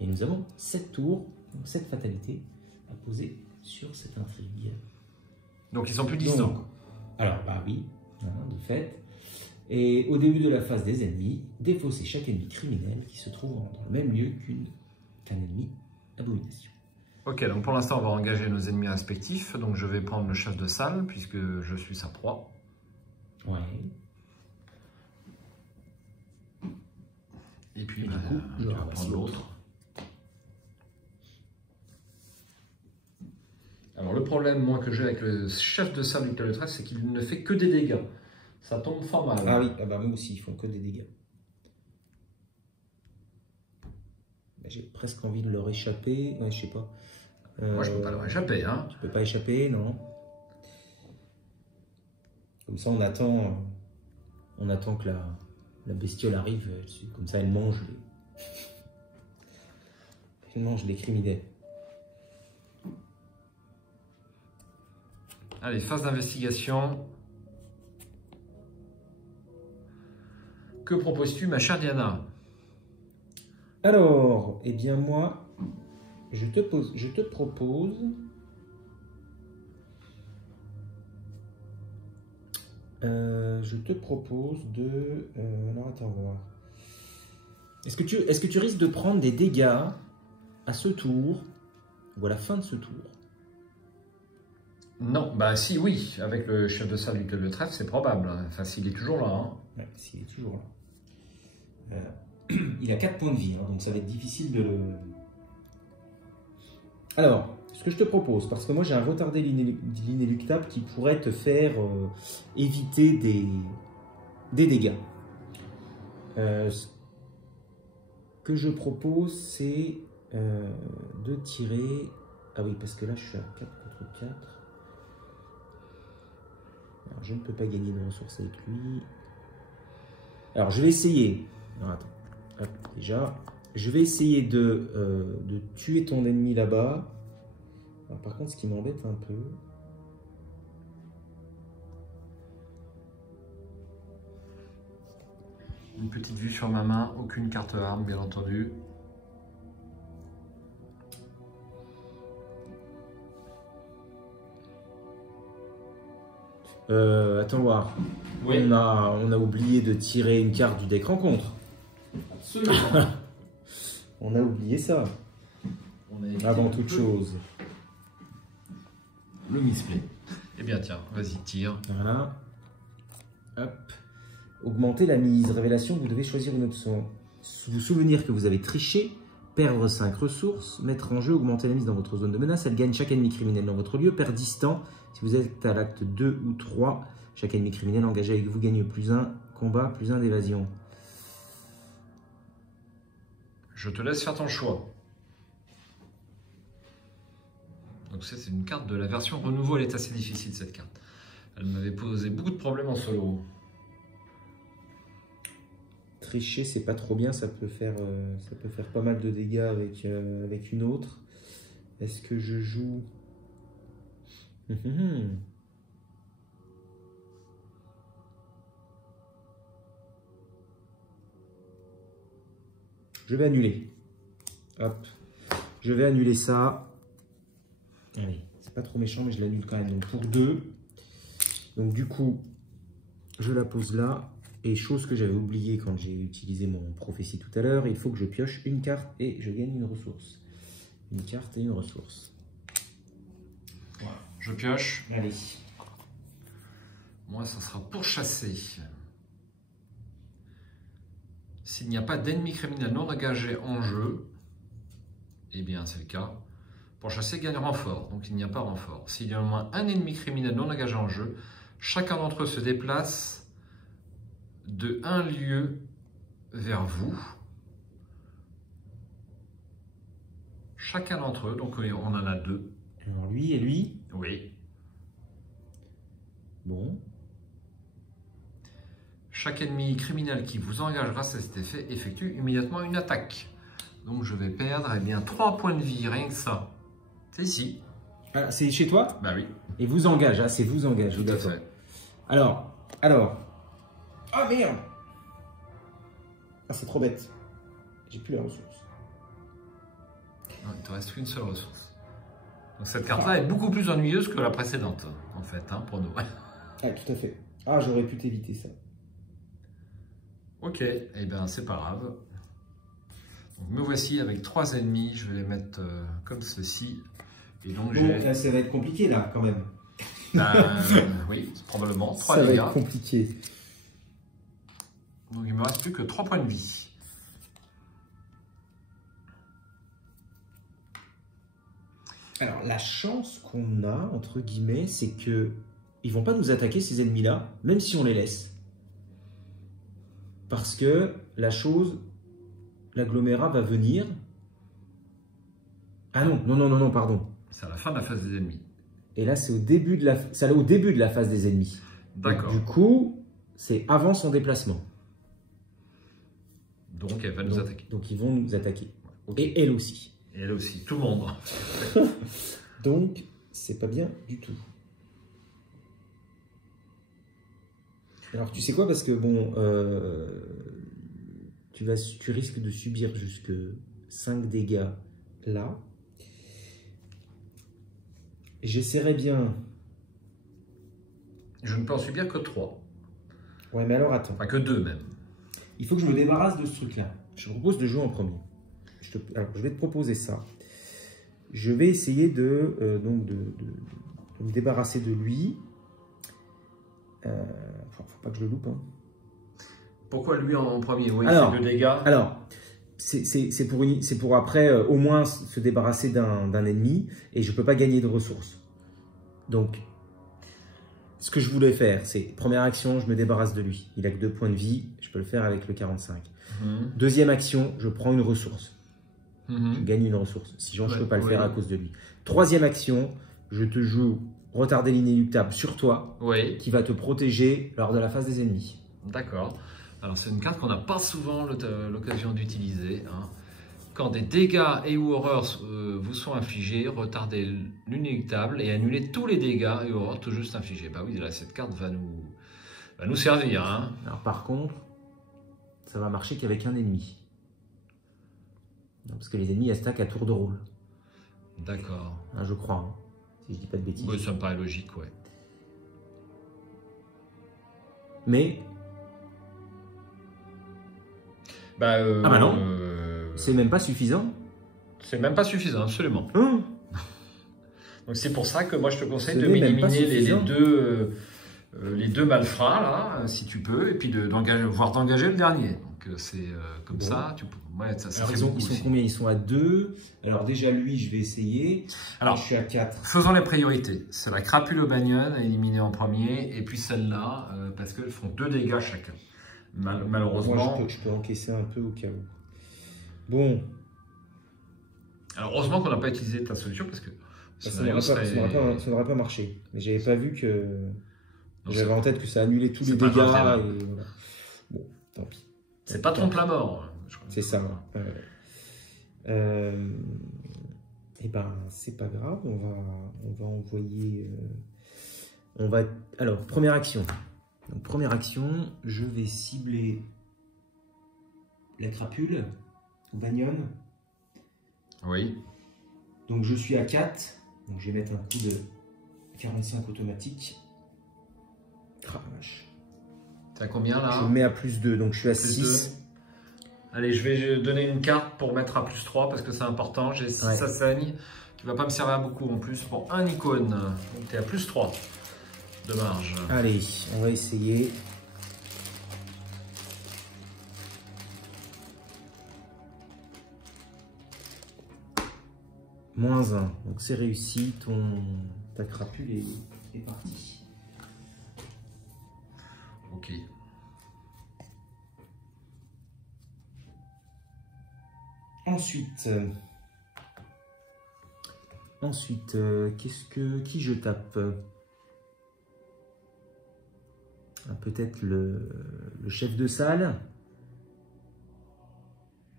Et nous avons 7 tours, donc 7 fatalités à poser sur cette intrigue. Donc ils sont plus distants. Donc, alors, bah oui, hein, de fait. Et au début de la phase des ennemis, défaussez chaque ennemi criminel qui se trouve dans le même lieu qu'un ennemi abomination. Ok, donc pour l'instant, on va engager nos ennemis respectifs. Donc je vais prendre le chef de salle, puisque je suis sa proie. Ouais. Et puis, Et bah, du coup, je vais prendre l'autre. Alors le problème, moi, que j'ai avec le chef de sable du trèfle, c'est qu'il ne fait que des dégâts. Ça tombe fort mal. Ah oui, ah bah, moi aussi, ils font que des dégâts. J'ai presque envie de leur échapper. Ouais, je sais pas. Moi, je peux pas leur échapper. Hein. Tu peux pas échapper, non. Comme ça, on attend que la bestiole arrive. Comme ça, elle mange les criminels. Allez, phase d'investigation. Que proposes-tu, ma chère Diana? Alors, eh bien moi, je te propose de... alors attends voir. Est-ce que tu risques de prendre des dégâts à ce tour ou à la fin de ce tour? Non, bah si, oui, avec le chef de salle du trèfle, c'est probable. Enfin, s'il est toujours là. Hein. Ouais, s'il est toujours là. Il a 4 points de vie, hein, donc ça va être difficile de le... Alors, ce que je te propose, parce que moi j'ai un retardé l'inéluctable qui pourrait te faire éviter des dégâts. Ce que je propose, c'est de tirer... Ah oui, parce que là je suis à 4 contre 4. Alors, je ne peux pas gagner de ressources avec lui. Alors, je vais essayer... Alors, attends. Hop, déjà, je vais essayer de tuer ton ennemi là-bas. Par contre, ce qui m'embête un peu... Une petite vue sur ma main, aucune carte arme, bien entendu. Attends voir. Oui. On a oublié de tirer une carte du deck rencontre. Absolument. On a oublié ça. Avant toute chose. Le misplay. Eh bien, tiens, vas-y, tire. Voilà. Hop. Augmenter la mise. Révélation, vous devez choisir une option. Vous souvenir que vous avez triché, perdre 5 ressources, mettre en jeu, augmenter la mise dans votre zone de menace. Elle gagne chaque ennemi criminel dans votre lieu, perd distant. Si vous êtes à l'acte 2 ou 3, chaque ennemi criminel engagé avec vous gagne +1 combat, +1 d'évasion. Je te laisse faire ton choix. Donc c'est une carte de la version renouveau, elle est assez difficile cette carte. Elle m'avait posé beaucoup de problèmes en solo. Tricher, c'est pas trop bien, ça peut faire pas mal de dégâts avec une autre. Est-ce que je joue... Je vais annuler. Hop. Je vais annuler ça. Allez, c'est pas trop méchant, mais je l'annule quand même. Donc pour 2. Donc du coup, je la pose là. Et chose que j'avais oublié quand j'ai utilisé mon prophétie tout à l'heure, il faut que je pioche une carte et je gagne une ressource. Une carte et une ressource. Voilà. Je pioche. Allez. Moi, ça sera pour chasser. S'il n'y a pas d'ennemi criminel non engagé en jeu, eh bien c'est le cas. Pour chasser, gagne renfort, donc il n'y a pas renfort. S'il y a au moins un ennemi criminel non engagé en jeu, chacun d'entre eux se déplace de un lieu vers vous. Chacun d'entre eux, donc on en a 2. Alors lui et lui. Oui. Bon. Chaque ennemi criminel qui vous engage grâce à cet effet effectue immédiatement une attaque. Donc je vais perdre 3 points de vie, rien que ça. C'est ici. Ah, c'est chez toi? Bah oui. Et vous engage, hein, c'est vous engage. Tout à fait. Alors. Ah merde! Ah, c'est trop bête. J'ai plus la ressource. Non, il te reste qu'une seule ressource. Donc cette carte-là est beaucoup plus ennuyeuse que la précédente, en fait, hein, pour nous. Ah, tout à fait. Ah, j'aurais pu t'éviter ça. Ok, et eh bien c'est pas grave. Donc me voici avec 3 ennemis, je vais les mettre comme ceci. Et donc là, ça va être compliqué là, quand même. Oui, probablement. 3 ça dégâts. va être compliqué. Donc il me reste plus que 3 points de vie. Alors, la chance qu'on a, entre guillemets, c'est que ils vont pas nous attaquer, ces ennemis-là, même si on les laisse. Parce que la chose, l'agglomérat va venir. Ah non, non, non, non, non, pardon. C'est à la fin de la phase des ennemis. Et là, c'est au début de la phase des ennemis. D'accord. Du coup, c'est avant son déplacement. Donc, elle va nous attaquer. Donc, ils vont nous attaquer. Okay. Et elle aussi. Et elle aussi, tout le monde. Donc, c'est pas bien du tout. Alors, tu sais quoi? Parce que, bon, tu risques de subir jusque 5 dégâts là. J'essaierai bien. Je ne peux en subir que 3. Ouais, mais alors attends. Enfin, que 2 même. Il faut que je me débarrasse de ce truc-là. Je te propose de jouer en premier. Alors, je vais te proposer ça. Je vais essayer de me débarrasser de lui. Faut pas que je le loupe. Hein. Pourquoi lui en premier? Oui, alors, c'est le dégât. Alors, c'est pour après au moins se débarrasser d'un ennemi et je ne peux pas gagner de ressources. Donc, ce que je voulais faire, c'est première action, je me débarrasse de lui. Il a que 2 points de vie, je peux le faire avec le 45. Deuxième action, je prends une ressource. Je gagne une ressource. Sinon, je ne peux pas le faire à cause de lui. Troisième action, je te joue retarder l'inéluctable sur toi, qui va te protéger lors de la phase des ennemis. D'accord. Alors, c'est une carte qu'on n'a pas souvent l'occasion d'utiliser. Hein. Quand des dégâts et ou horreurs vous sont infligés, retardez l'inéluctable et annulez tous les dégâts et horreurs tout juste infligés. Bah oui, là, cette carte va nous servir. Hein. Alors, par contre, ça va marcher qu'avec un ennemi. Non, parce que les ennemis attaquent à tour de rôle. D'accord. Ah, je crois, hein, si je dis pas de bêtises. Oui, ça me paraît logique, ouais. Mais... Bah, ah bah non, c'est même pas suffisant. C'est même pas suffisant, absolument. Donc c'est pour ça que moi je te conseille de m'éliminer les deux malfrats, là, si tu peux, et puis voire d'engager le dernier. Donc c'est comme bon. Ça, ça alors, ils sont combien? Ils sont à 2. Alors déjà lui, je vais essayer. Alors je suis à 4. Faisons les priorités. C'est la crapule au banyan à éliminer en premier, et puis celle-là, parce qu'elles font 2 dégâts chacun. Malheureusement. Moi, je peux encaisser un peu au cas où. Bon. Alors heureusement qu'on n'a pas utilisé ta solution, parce que ça n'aurait pas marché. Mais j'avais pas vu que... J'avais en tête que ça annulait tous les dégâts. Et voilà. Bon, tant pis. C'est pas trompe la mort. C'est ça. Et ben, c'est pas grave. On va envoyer... Alors, première action. Donc, première action, je vais cibler la crapule au banyan. Oui. Donc, je suis à 4. Donc, je vais mettre un coup de 45 automatique. Ah, vache. T'as combien là? Je mets à plus 2, donc je suis à 6. Allez, je vais donner une carte pour mettre à plus 3 parce que c'est important. J'ai 6 à saigne qui va pas me servir beaucoup en plus pour un icône. Donc tu es à plus 3 de marge. Allez, on va essayer. -1. Donc c'est réussi, ta crapule est partie. Ok. Ensuite, qui je tape? Peut-être le chef de salle.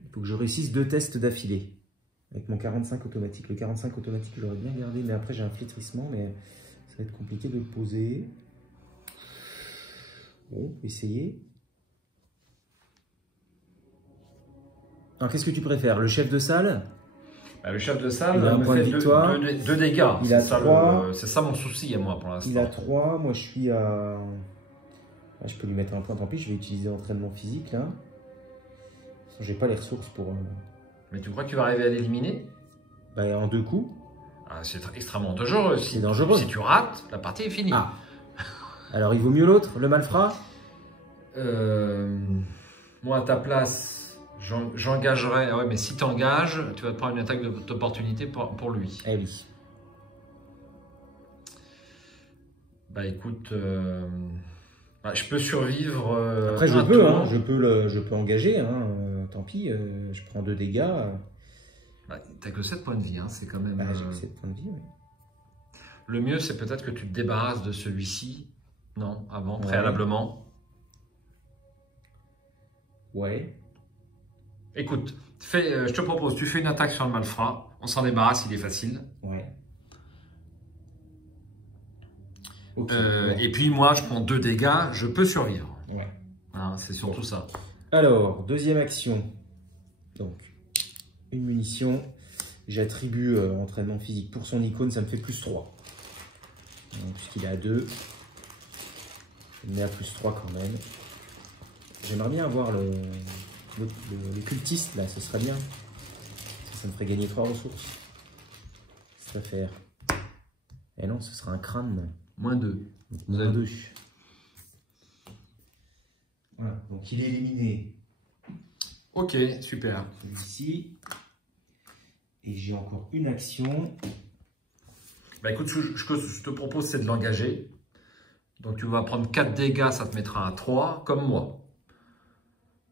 Il faut que je réussisse 2 tests d'affilée avec mon 45 automatique. Le 45 automatique, j'aurais bien gardé, mais après j'ai un flétrissement, mais ça va être compliqué de le poser. Bon, essayez. Alors, qu'est-ce que tu préfères? Le chef de salle? Le chef de salle, il a un point de victoire. 2 dégâts. Il a 3. C'est ça mon souci à moi pour l'instant. Il a 3. Moi, je suis à... je peux lui mettre un point, tant pis. Je vais utiliser entraînement physique, là. J'ai pas les ressources pour... Mais tu crois que tu vas arriver à l'éliminer? En 2 coups. C'est extrêmement dangereux. C'est dangereux. Si tu rates, la partie est finie. Ah. Alors, il vaut mieux l'autre, le malfrat? Moi, à ta place, j'engagerais... Ouais, mais si tu engages, tu vas te prendre une attaque d'opportunité pour lui. Eh oui. Bah écoute, je peux survivre. Après, je peux, hein, je peux engager. Hein, tant pis, je prends 2 dégâts. Bah, t'as que 7 points de vie, hein, c'est quand même. J'ai que 7 points de vie, oui. Le mieux, c'est peut-être que tu te débarrasses de celui-ci. Non, avant, préalablement. Ouais. Écoute, je te propose, tu fais une attaque sur le malfrat. On s'en débarrasse, il est facile. Ouais. Okay, ouais. Et puis moi, je prends 2 dégâts, je peux survivre. Ouais. Hein, c'est surtout ça. Alors, deuxième action. Donc, une munition. J'attribue entraînement physique pour son icône, ça me fait +3. Puisqu'il est à 2. Je me mets à +3 quand même. J'aimerais bien avoir le cultiste là, ce serait bien. Ça me ferait gagner 3 ressources. Ça va faire. Eh non, ce sera un crâne. -2. Vous avez 2. Voilà, donc il est éliminé. Ok, super. Celui-ci. Et j'ai encore une action. Bah écoute, ce que je te propose, c'est de l'engager. Donc tu vas prendre 4 dégâts, ça te mettra à 3, comme moi.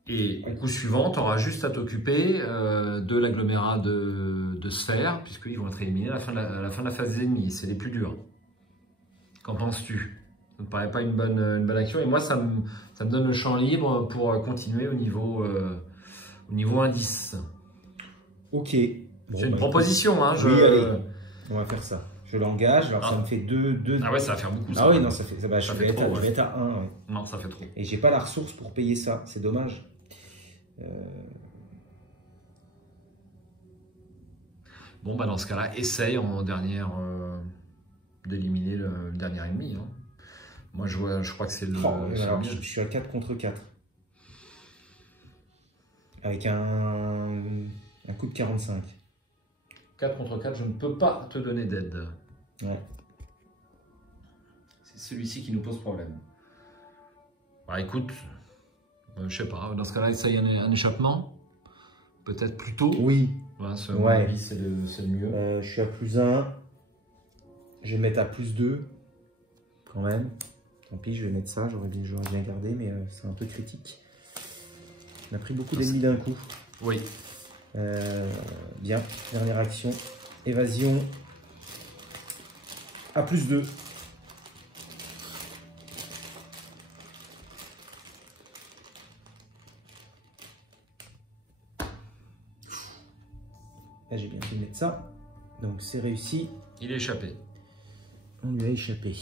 Et au coup suivant, tu auras juste à t'occuper de l'agglomérat de sphères, puisqu'ils vont être éliminés à la fin de la phase des ennemis. C'est les plus durs. Qu'en penses-tu? Ça ne me paraît pas une bonne action. Et moi, ça me donne le champ libre pour continuer au niveau indice. Ok. Bon, c'est une proposition. Hein, oui, allez, on va faire ça. Je l'engage, alors ça me fait 2. Ah ouais, ça va faire beaucoup. Ah oui, non, ça fait. Je vais être à 1. Ouais. Non, ça fait trop. Et j'ai pas la ressource pour payer ça, c'est dommage. Bon, bah dans ce cas-là, essaye en dernière d'éliminer le dernier ennemi. Hein. Moi, je crois que c'est le. Alors, je suis à 4 contre 4. Avec un coup de 45. 4 contre 4, je ne peux pas te donner d'aide. Ouais. C'est celui-ci qui nous pose problème. Bah écoute, je sais pas, dans ce cas-là, essaye un échappement. Peut-être plus tôt. Oui. Voilà, c'est le mieux. Je suis à +1. Je vais mettre à +2. Quand même. Tant pis, je vais mettre ça. J'aurais bien gardé, mais c'est un peu critique. On a pris beaucoup d'ennemis d'un coup. Oui. Bien. Dernière action. Évasion. À +2. Là, j'ai bien fait de mettre ça. Donc, c'est réussi. Il est échappé. On lui a échappé.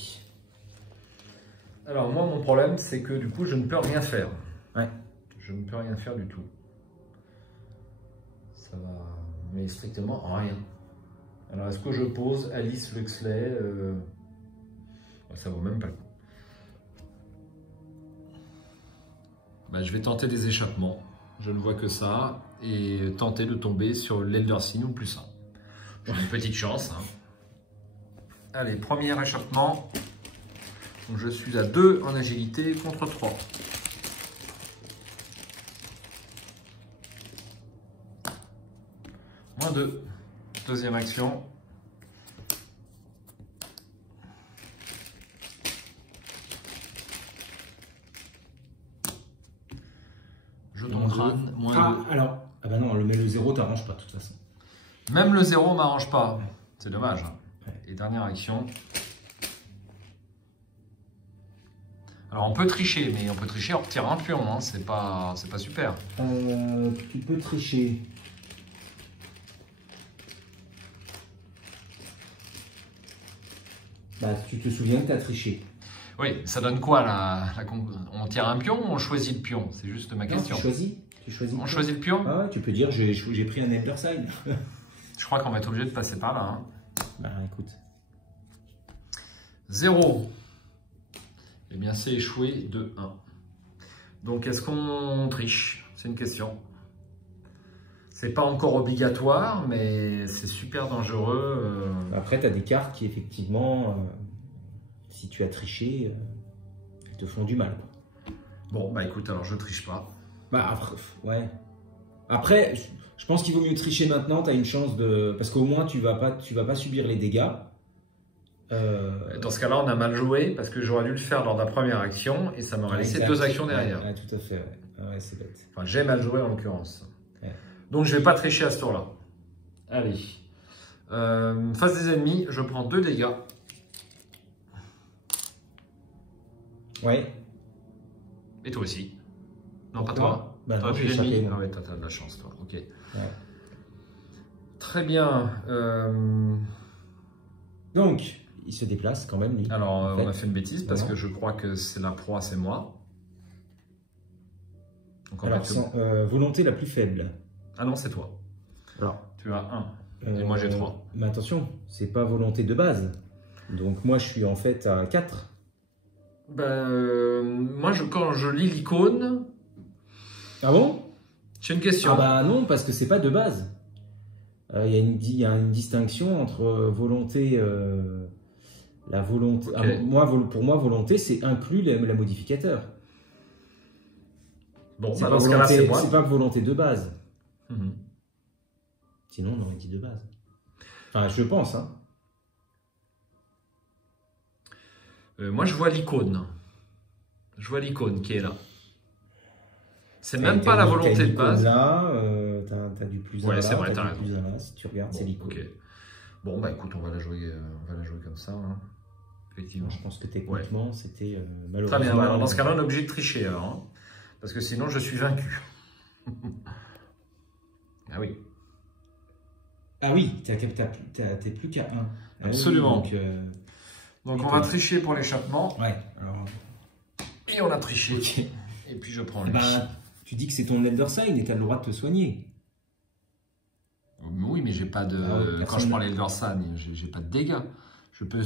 Alors, moi, mon problème, c'est que du coup, je ne peux rien faire. Ouais. Je ne peux rien faire du tout. Ça va... Mais strictement rien. Alors, est-ce que je pose Alice Luxley ça vaut même pas le coup. Bah, je vais tenter des échappements. Je ne vois que ça. Et tenter de tomber sur l'Elder Sign ou +1. J'ai une petite chance. Hein. Allez, premier échappement. Donc, je suis à 2 en agilité contre 3. -2. Deuxième action. Je tombe crâne, -2. Alors, ah bah non, le 0 t'arrange pas de toute façon. Même le 0 m'arrange pas. C'est dommage. Hein. Ouais. Et dernière action. Alors on peut tricher, mais on peut tricher en retirant un pion. Hein. C'est pas super. Tu peux tricher. Bah, tu te souviens que tu as triché. Oui, ça donne quoi là on tire un pion ou on choisit le pion? C'est juste ma question. Tu choisis. On choisit le pion? Ah ouais, tu peux dire j'ai pris un Elder Sign. Je crois qu'on va être obligé de passer par là. Hein. Bah écoute. 0. Eh bien c'est échoué de 1. Donc est-ce qu'on triche? C'est une question. C'est pas encore obligatoire, mais c'est super dangereux. Après, tu as des cartes qui, effectivement, si tu as triché, elles te font du mal. Bon, bah écoute, alors je triche pas. Bah, après, ouais. Après, je pense qu'il vaut mieux tricher maintenant. Tu as une chance de. Parce qu'au moins, tu vas pas subir les dégâts. Dans ce cas-là, on a mal joué parce que j'aurais dû le faire lors de la première action et ça m'aurait laissé 2 actions derrière. Ouais, tout à fait. Ouais, c'est bête. Enfin, j'ai mal joué en l'occurrence. Ouais. Donc, je ne vais pas tricher à ce tour-là. Allez. Face des ennemis, je prends 2 dégâts. Ouais. Et toi aussi. Non, pas Pourquoi? toi. Bah, T'as non, plus j'ai d'ennemis. échappé, Ah ouais, t'as de la chance, toi. Ok. Ouais. Très bien. Donc, il se déplace quand même, lui. Alors, en fait. on a fait une bêtise parce Non. que je crois que c'est la proie, c'est moi. Donc, on va Alors, mettre sans, volonté la plus faible. Ah non, c'est toi. Alors, Tu as 1. Et moi, j'ai 3. Mais attention, c'est pas volonté de base. Donc, moi, je suis en fait à 4. Moi, quand je lis l'icône, Ah bon? j'ai une question. Ah bah non, parce que c'est pas de base. Il y a une distinction entre volonté, la volonté. Okay. Pour moi, volonté, c'est inclus la modificateur. Bon, C'est bah pas, dans ce cas-là, c'est moi. pas volonté de base. Mhm. Sinon, on aurait dit de base. Enfin, je pense. Hein. Moi, je vois l'icône. Je vois l'icône qui est là. C'est même pas la volonté de base. Là, t'as du plus ouais, là, c'est vrai, t'as t'as du plus là. Si tu regardes, c'est l'icône. Okay. Bon, bah écoute, on va la jouer comme ça. Hein. Effectivement. Je pense que techniquement, c'était malheureusement. Très bien. Alors, dans ce cas-là, on est obligé de tricher alors. Hein, parce que sinon, je suis vaincu. Ah oui. Ah oui, t'es plus qu'à 1. Absolument. Oui, donc on va tricher pour l'échappement. Ouais. Alors... Et on a triché. Okay. Et puis je prends lui. Tu dis que c'est ton Elder Sign et tu as le droit de te soigner. Oui, mais j'ai pas de. Quand je prends l'Elder Sign, j'ai pas de dégâts. Je peux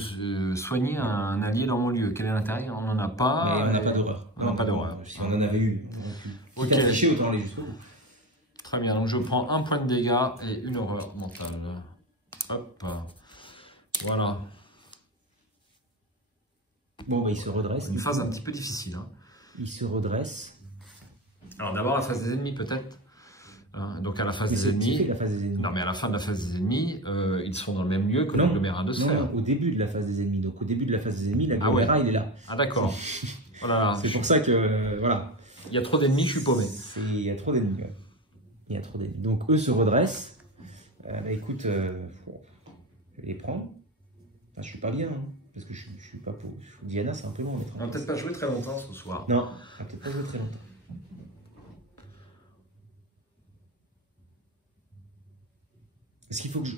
soigner un allié dans mon lieu. Quel est l'intérêt? On n'en a pas. Mais on n'a pas d'horreur. On n'a pas d'horreur. Si on en avait eu, on aurait pu. Ok. Tricher, autant aller jusqu'au bout. Très bien, donc je prends 1 point de dégâts et une horreur mentale. Hop. Voilà. Bon, bah, il se redresse. Une phase un petit peu difficile. Hein. Il se redresse. Alors d'abord la phase des ennemis peut-être. Donc à la phase des ennemis. La phase des ennemis. Non, mais à la fin de la phase des ennemis, ils sont dans le même lieu que l'agglomérat de sphère. Non, au début de la phase des ennemis. Donc au début de la phase des ennemis, l'agglomérat il est là. Ah d'accord. Voilà. C'est pour ça que voilà. Il y a trop d'ennemis, je suis paumé. Il y a trop d'ennemis. Ouais. Il y a trop d'ennemis. Donc eux se redressent. Bah, écoute, je vais les prendre. Enfin, je suis pas bien, hein, parce que je suis pas pour. Diana, c'est un peu long. On va peut-être pas jouer très longtemps ce soir. Non, on va peut-être pas jouer très longtemps. Est-ce qu'il faut que je...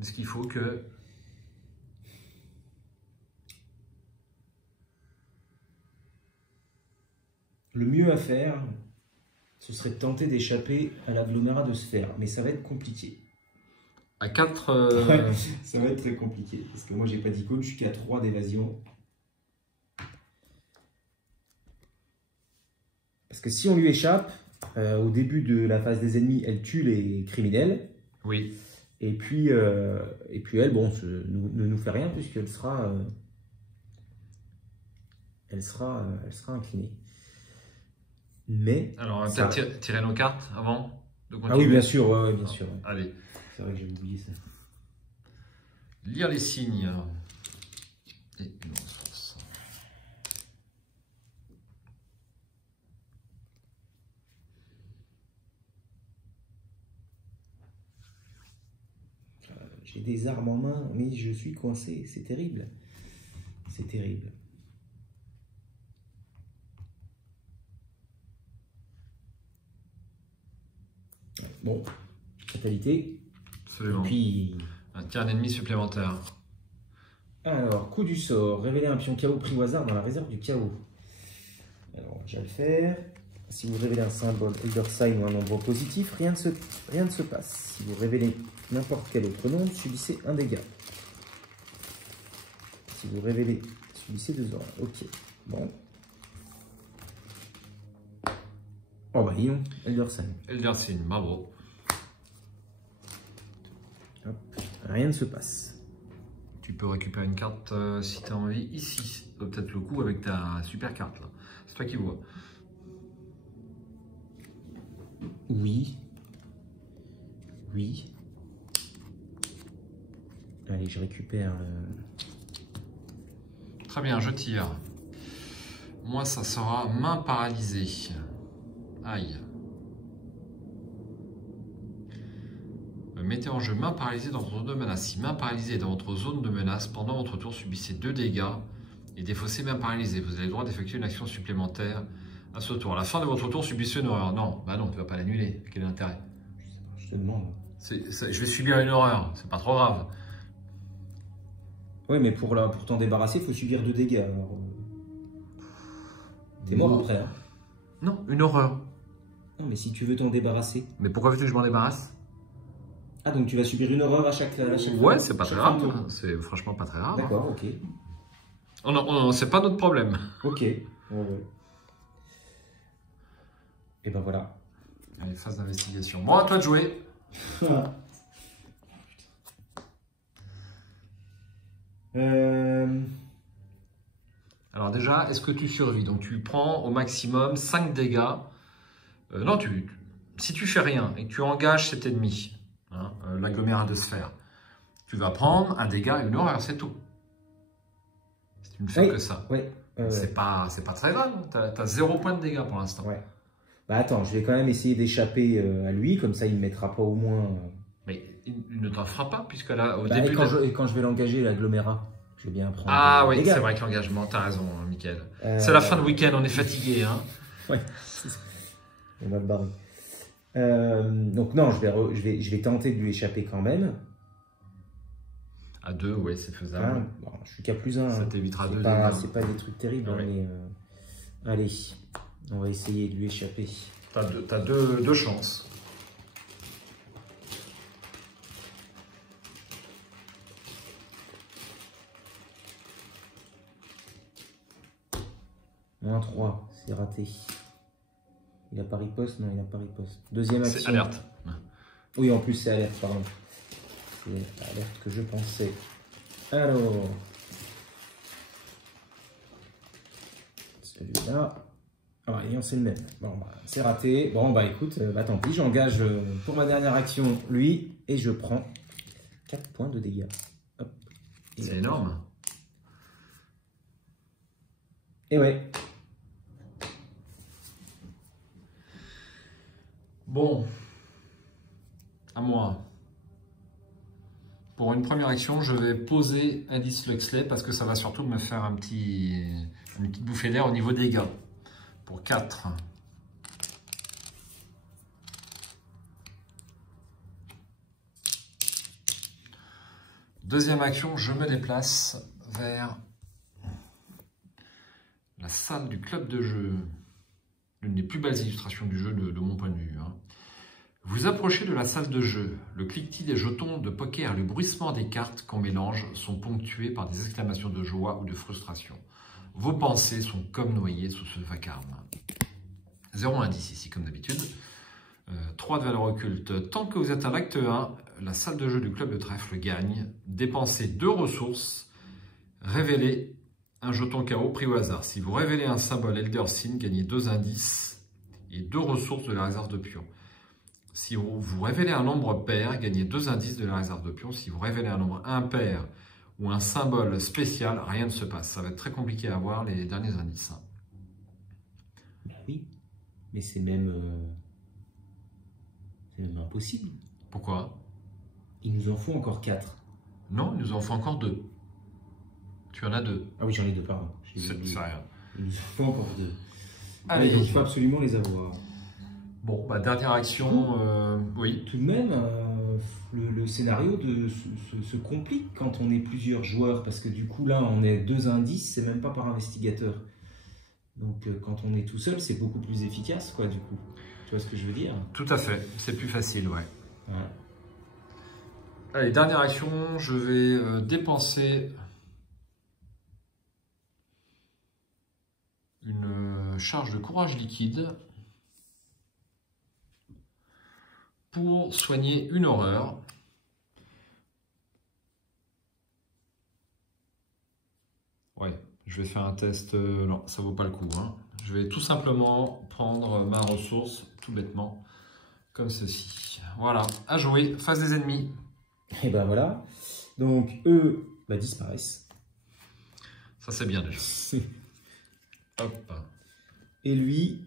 Est-ce qu'il faut que... Le mieux à faire, ce serait de tenter d'échapper à l'agglomérat de sphère, mais ça va être compliqué. À 4... Ouais, ça va être très compliqué, parce que moi j'ai pas d'icône, je suis qu'à 3 d'évasion. Parce que si on lui échappe, au début de la phase des ennemis, elle tue les criminels. Oui. Et puis elle, bon, ne nous fait rien puisqu'elle sera, elle sera inclinée. Mais... Alors, on va peut-être tirer nos cartes avant de continuer. Ah oui, bien sûr, ouais, bien sûr. Ouais. Allez. C'est vrai que j'ai oublié ça. Lire les signes. Et une ressource. J'ai des armes en main, mais je suis coincé. C'est terrible. C'est terrible. Bon, fatalité. Absolument. Et puis... un ennemi supplémentaire. Alors, coup du sort. Révéler un pion chaos pris au hasard dans la réserve du chaos. Alors, on va déjà le faire. Si vous révélez un symbole Elder Sign ou un nombre positif, rien ne se passe. Si vous révélez n'importe quel autre nombre, subissez un dégât. Si vous révélez, subissez 2 horreurs. Ok, bon. Oh bah non, Elder Sign. Elder Sign, bravo. Hop, rien ne se passe. Tu peux récupérer une carte si tu as envie ici. Peut-être le coup avec ta super carte là. C'est toi qui vois. Oui. Oui. Allez, je récupère. Très bien, je tire. Moi, ça sera main paralysée. Aïe. Mettez en jeu main paralysée dans votre zone de menace. Si main paralysée est dans votre zone de menace, pendant votre tour, subissez 2 dégâts et défaussez main paralysée. Vous avez le droit d'effectuer une action supplémentaire à ce tour. À la fin de votre tour, subissez une horreur. Non, bah non, tu vas pas l'annuler. Quel est l'intérêt? Je te demande. Je vais subir une horreur, c'est pas trop grave. Oui, mais pour t'en débarrasser, il faut subir 2 dégâts. T'es mort après. Hein. Non, une horreur. Non, mais si tu veux t'en débarrasser. Mais pourquoi veux-tu que je m'en débarrasse? Ah, donc tu vas subir une horreur à chaque fois. Ouais, c'est pas très grave. C'est franchement pas très grave. D'accord, ok. C'est pas notre problème. Ok. Ouais. Et ben voilà. Allez, phase d'investigation. Bon, à toi de jouer. Alors déjà, est-ce que tu survis? Donc tu prends au maximum 5 dégâts. Non, si tu fais rien et que tu engages cet ennemi, hein, l'agglomérat de sphère, tu vas prendre un dégât et une horreur, c'est tout. Si tu ne fais que ça. Ouais. C'est pas très grave. Tu as 0 point de dégâts pour l'instant. Ouais. Bah attends, je vais quand même essayer d'échapper à lui, comme ça il ne mettra pas au moins... Mais il ne t'en fera pas, puisque là, au bah, début... Et quand je vais l'engager, l'agglomérat, je vais bien prendre... Ah oui, c'est vrai que l'engagement, t'as raison, Mickaël. C'est la fin de week-end, on est fatigué. Hein. Ouais, on va le barrer. Donc non, je vais tenter de lui échapper quand même. À 2, oui, c'est faisable. Bon, je suis qu'à +1. Ça t'évitera 2 dégâts. C'est pas des trucs terribles, ouais. Mais... allez, on va essayer de lui échapper. T'as deux chances. -3, c'est raté. Il a pas riposte? Non, il a pas riposte. Deuxième action. C'est alerte. Oui, en plus c'est alerte, pardon. C'est l'alerte que je pensais. Alors... celui-là... Ah, et c'est le même. Bon, bah, c'est raté. Bon, bah écoute, tant pis, j'engage pour ma dernière action lui et je prends 4 points de dégâts. C'est énorme. Et ouais. Bon, à moi. Pour une première action, je vais poser Aldous Huxley parce que ça va surtout me faire une petite bouffée d'air au niveau dégâts. Pour 4. Deuxième action, je me déplace vers la salle du club de jeu. L'une des plus belles illustrations du jeu de mon point de vue. Hein. Vous approchez de la salle de jeu. Le cliquetis des jetons de poker et le bruissement des cartes qu'on mélange sont ponctués par des exclamations de joie ou de frustration. Vos pensées sont comme noyées sous ce vacarme. 0 indice ici, comme d'habitude. 3 de valeur occulte. Tant que vous êtes à l'acte 1, la salle de jeu du club de trèfle gagne. Dépensez 2 ressources. Révélez un jeton KO pris au hasard. Si vous révélez un symbole Elder Sign, gagnez 2 indices et 2 ressources de la réserve de pions. Si vous révélez un nombre pair, gagnez 2 indices de la réserve de pions. Si vous révélez un nombre impair ou un symbole spécial, rien ne se passe. Ça va être très compliqué à avoir les derniers indices. Bah oui, mais c'est même impossible. Pourquoi? Il nous en faut encore 4. Non, il nous en faut encore 2. Tu en as 2. Ah oui, j'en ai 2, pardon. C'est rien. Il nous en faut encore 2. Allez, il faut absolument les avoir. Bon, bah, dernière action, oui. Tout de même, le scénario se complique quand on est plusieurs joueurs, parce que du coup, là, on est 2 indices, c'est même pas par investigateur. Donc, quand on est tout seul, c'est beaucoup plus efficace, quoi, du coup. Tu vois ce que je veux dire? Tout à fait, c'est plus facile, ouais. Ouais. Allez, dernière action, je vais dépenser une charge de courage liquide pour soigner une horreur. Ouais, je vais faire un test. Non, ça vaut pas le coup. Hein. Je vais tout simplement prendre ma ressource, tout bêtement, comme ceci. Voilà, à jouer, face des ennemis. Et ben voilà. Donc, eux disparaissent. Ça, c'est bien déjà. Hop. Et lui,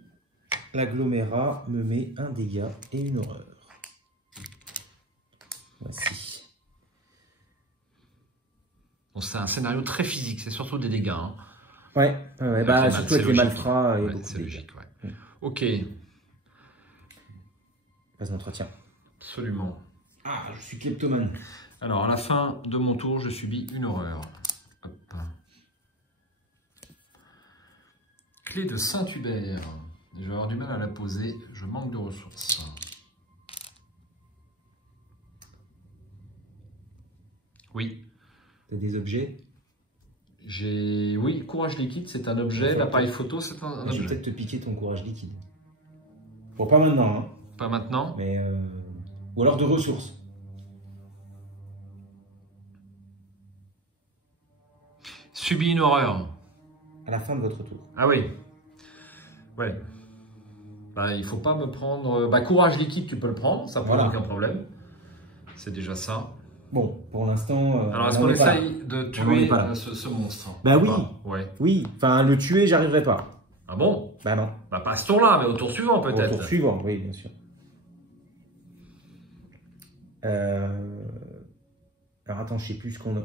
l'agglomérat me met un dégât et une horreur. Voici. Bon, c'est un scénario très physique, c'est surtout des dégâts. Hein. Ouais, bah, surtout avec les malfrats. Ouais, c'est logique, ouais. Ok. Phase d'entretien. Absolument. Ah, je suis kleptomane. Alors, à la fin de mon tour, je subis une horreur. Hop. Clé de Saint-Hubert. Je vais avoir du mal à la poser. Je manque de ressources. Oui. T'as des objets? Oui, courage liquide, c'est un objet. L'appareil photo, c'est un objet. Je vais peut-être te piquer ton courage liquide. Bon, pas maintenant. Hein. Pas maintenant. Mais ou alors de ressources. Subis une horreur. À la fin de votre tour. Ah oui. Ouais. Bah, il faut pas me prendre... Bah, courage liquide, tu peux le prendre, ça pose aucun problème. C'est déjà ça. Bon, pour l'instant... alors, est-ce qu'on essaye de tuer ce monstre? Bah oui. Ouais. Oui, enfin, le tuer, j'arriverai pas. Ah bon? Bah non. Bah pas à ce tour-là, mais au tour suivant peut-être. Au tour suivant, oui, bien sûr. Alors attends, je sais plus ce qu'on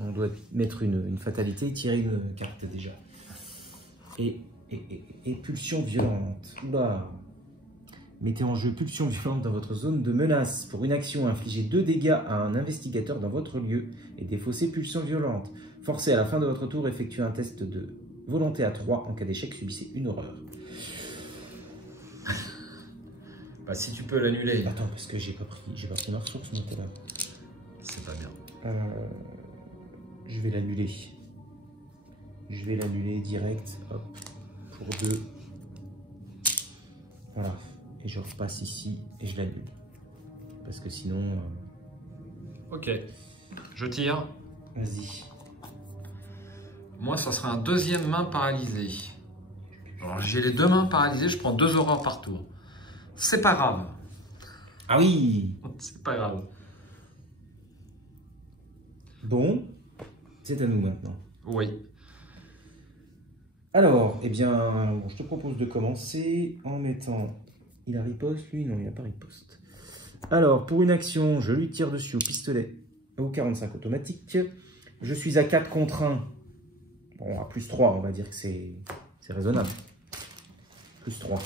on doit mettre une fatalité, tirer une carte déjà. Et pulsion violente. Oula. Mettez en jeu pulsion violente dans votre zone de menace. Pour une action, infligez 2 dégâts à un investigateur dans votre lieu et défaussez pulsion violente. Forcez à la fin de votre tour, effectuez un test de volonté à 3. En cas d'échec, subissez une horreur. Bah si tu peux l'annuler. Attends, parce que j'ai pas pris ma ressource, moi, tout à l'heure. C'est pas bien. Je vais l'annuler. Je vais l'annuler direct. Hop. Pour 2. Voilà. Et je repasse ici et je l'annule. Parce que sinon... Ok. Je tire. Vas-y. Moi, ça sera un deuxième main paralysée. Alors, j'ai les 2 mains paralysées, je prends 2 horreurs par tour. C'est pas grave. Ah oui. C'est pas grave. Bon. C'est à nous maintenant. Oui. Alors, eh bien, je te propose de commencer en mettant... Il a riposte, lui? Non, il n'a pas riposte. Alors, pour une action, je lui tire dessus au pistolet, au 45 automatique. Je suis à 4 contre 1. Bon, à plus 3, on va dire que c'est raisonnable. Plus 3.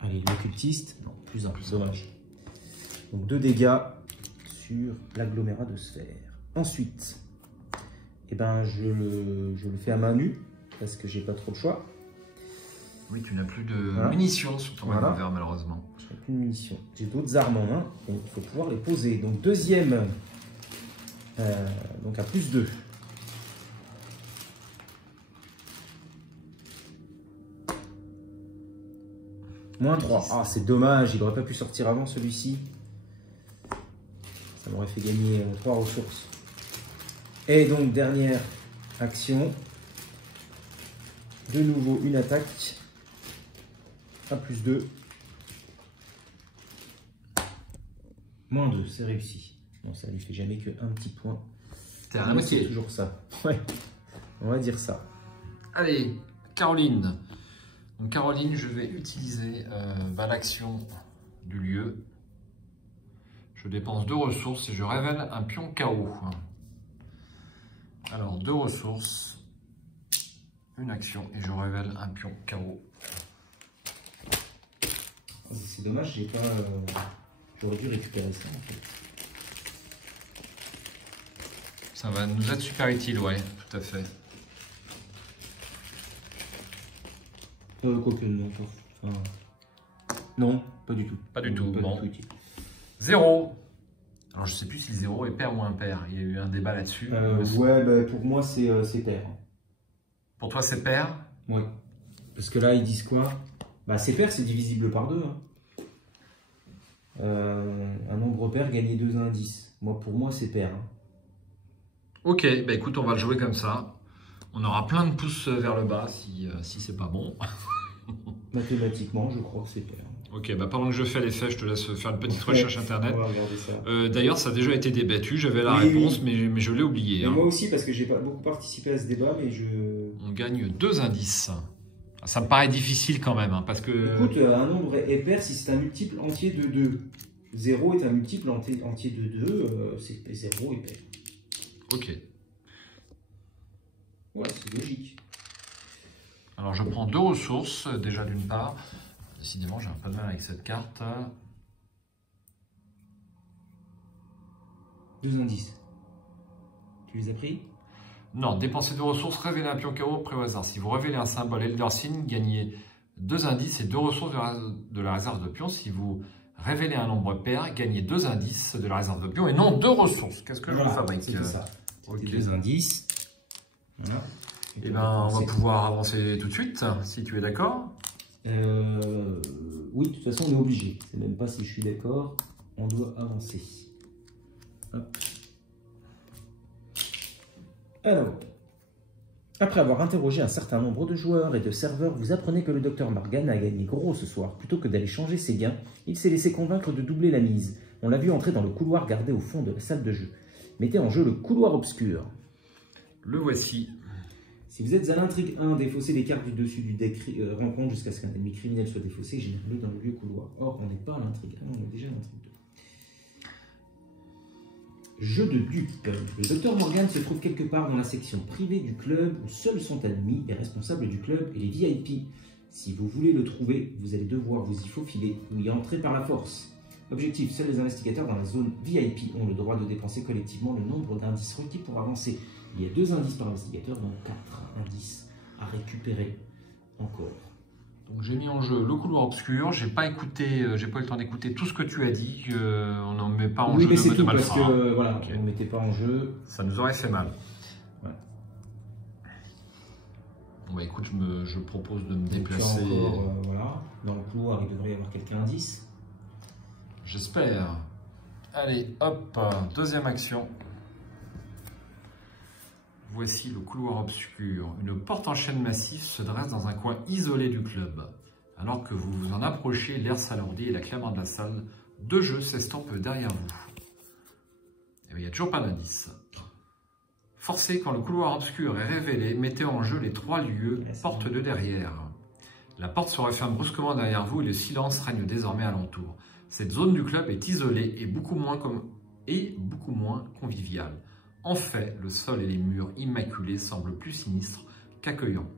Allez, l'occultiste. Non, plus 1, dommage. Donc 2 dégâts sur l'agglomérat de sphère. Ensuite, eh ben, je le fais à main nue, parce que j'ai pas trop de choix. Oui, tu n'as plus de munitions sur ton revolver, malheureusement. Je n'ai plus de munitions. J'ai d'autres armes en main, donc il faut pouvoir les poser. Donc deuxième, donc à plus 2. Moins 3. Ah, c'est dommage, il n'aurait pas pu sortir avant celui-ci. Ça m'aurait fait gagner 3 ressources. Et donc, dernière action. De nouveau, une attaque. À plus 2. Moins 2, c'est réussi. Bon, ça ne lui fait jamais que un petit point. T'es à la moitié. C'est toujours ça. Ouais, on va dire ça. Allez, Caroline. Donc, Caroline, je vais utiliser l'action du lieu. Je dépense 2 ressources et je révèle un pion KO. Alors, 2 ressources, une action et je révèle un pion KO. C'est dommage, j'ai pas. J'aurais dû récupérer ça en fait. Ça va nous être super utile, ouais, tout à fait. Quoique non, enfin, non, pas du tout. Pas du tout, pas bon. Du tout utile. 0. Alors je sais plus si 0 est pair ou impair. Il y a eu un débat là-dessus. Ouais, bah, pour moi c'est pair. Pour toi c'est pair? Ouais. Parce que là ils disent quoi? Bah c'est pair, c'est divisible par 2. Hein. Un nombre pair gagner 2 indices. Pour moi c'est pair. Hein. Ok, bah écoute, on va le jouer comme ça. On aura plein de pouces vers le bas si c'est pas bon. Mathématiquement, je crois que c'est pair. Ok, bah pendant que je fais l'effet, je te laisse faire une petite recherche internet. On va regarder ça. D'ailleurs, ça a déjà été débattu, j'avais la réponse, mais je l'ai oublié. Moi aussi, parce que j'ai pas beaucoup participé à ce débat, mais On gagne 2 indices. Ça me paraît difficile quand même, hein, parce que... Écoute, un nombre est pair si c'est un multiple entier de 2. 0 est un multiple entier de 2, c'est 0 est pair. Ok. Ouais, c'est logique. Alors je prends 2 ressources, déjà d'une part. Décidément, j'ai un peu de mal avec cette carte. 2 indices. Tu les as pris? Non, dépensez 2 ressources, révélez un pion KO prêt au hasard. Si vous révélez un symbole Elder Sign, gagnez 2 indices et 2 ressources de la réserve de pion. Si vous révélez un nombre pair, gagnez 2 indices de la réserve de pion et non 2 ressources. Qu'est-ce que je vous fabrique? C'était ça. Ok. 2 indices. Voilà. Et ben, on va pouvoir avancer tout de suite, si tu es d'accord. Oui, de toute façon, on est obligé. C'est même pas si je suis d'accord, on doit avancer. Hop. Alors, après avoir interrogé un certain nombre de joueurs et de serveurs, vous apprenez que le Dr Morgan a gagné gros ce soir. Plutôt que d'aller changer ses gains, il s'est laissé convaincre de doubler la mise. On l'a vu entrer dans le couloir gardé au fond de la salle de jeu. Mettez en jeu le couloir obscur. Le voici. Si vous êtes à l'intrigue 1, défaussez les cartes du dessus du deck rencontre jusqu'à ce qu'un ennemi criminel soit défaussé et générez-le dans le lieu couloir. Or, on n'est pas à l'intrigue 1, on est déjà à l'intrigue 2. Jeu de dupe. Le Dr Morgan se trouve quelque part dans la section privée du club où seul son ennemi est responsable du club et les VIP. Si vous voulez le trouver, vous allez devoir vous y faufiler ou y entrer par la force. Objectif, seuls les investigateurs dans la zone VIP ont le droit de dépenser collectivement le nombre d'indices requis pour avancer. Il y a 2 indices par investigateur, donc 4 indices à récupérer encore. Donc j'ai mis en jeu le couloir obscur. J'ai pas eu le temps d'écouter tout ce que tu as dit. On n'en met pas en jeu. Oui, mais c'est tout parce que voilà, okay. On ne mettait pas en jeu. Ça nous aurait fait mal. Ouais. Bon bah écoute, je propose de me déplacer. Encore, voilà, dans le couloir, il devrait y avoir quelques indices. J'espère. Allez, hop, deuxième action. Voici le couloir obscur. Une porte en chêne massif se dresse dans un coin isolé du club. Alors que vous vous en approchez, l'air s'alourdit et la clameur de la salle de jeu s'estompe derrière vous. Et il n'y a toujours pas d'indice. Forcez quand le couloir obscur est révélé, mettez en jeu les 3 lieux, porte de derrière. La porte se referme brusquement derrière vous et le silence règne désormais alentour. Cette zone du club est isolée et beaucoup moins conviviale. En fait, le sol et les murs immaculés semblent plus sinistres qu'accueillants.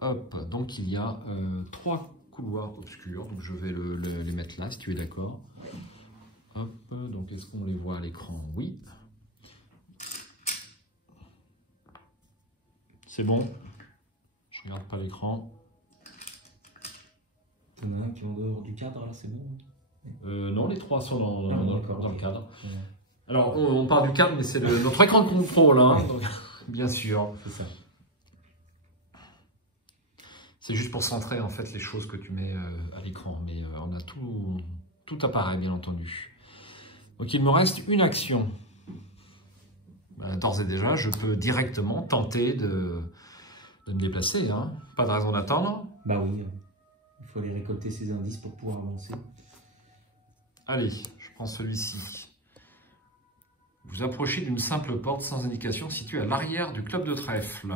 Hop, donc il y a 3 couloirs obscurs, donc je vais les mettre là si tu es d'accord. Hop, donc est-ce qu'on les voit à l'écran? Oui. C'est bon. Je regarde pas l'écran. Il y en a un qui est en dehors du cadre, là, c'est bon? Non, les 3 sont dans le cadre. Ouais. Alors, on part du cadre, mais c'est notre écran de contrôle, hein, donc, bien sûr. C'est ça. C'est juste pour centrer en fait les choses que tu mets à l'écran, mais on a tout apparaît, bien entendu. Donc, il me reste une action. D'ores et déjà, je peux directement tenter de me déplacer. Hein. Pas de raison d'attendre. Bah oui, il faut aller récolter ces indices pour pouvoir avancer. Allez, je prends celui-ci. Vous approchez d'une simple porte sans indication située à l'arrière du club de trèfle.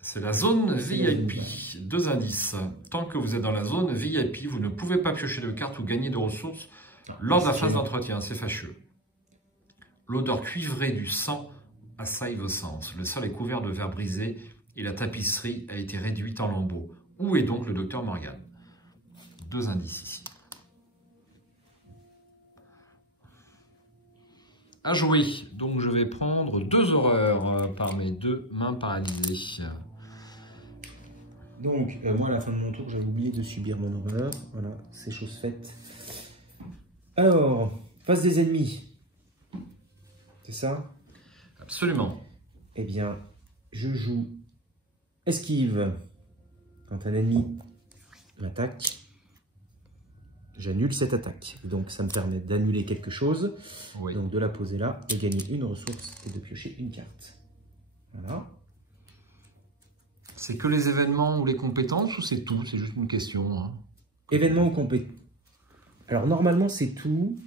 C'est la zone VIP. 2 indices. Tant que vous êtes dans la zone VIP, vous ne pouvez pas piocher de cartes ou gagner de ressources lors de la phase d'entretien. C'est fâcheux. L'odeur cuivrée du sang assaille vos sens. Le sol est couvert de verre brisé et la tapisserie a été réduite en lambeaux. Où est donc le Dr Morgan? 2 indices ici. À jouer. Donc je vais prendre 2 horreurs par mes 2 mains paralysées. Donc moi à la fin de mon tour j'avais oublié de subir mon horreur. Voilà, c'est chose faite. Alors, face des ennemis. C'est ça? Absolument. Eh bien, je joue esquive. Quand un ennemi m'attaque, j'annule cette attaque. Donc ça me permet d'annuler quelque chose, oui. Donc de la poser là, de gagner une ressource et de piocher une carte. Voilà. C'est que les événements ou les compétences ou c'est tout? C'est juste une question. Hein. Événements ou compétences. Alors normalement c'est tout.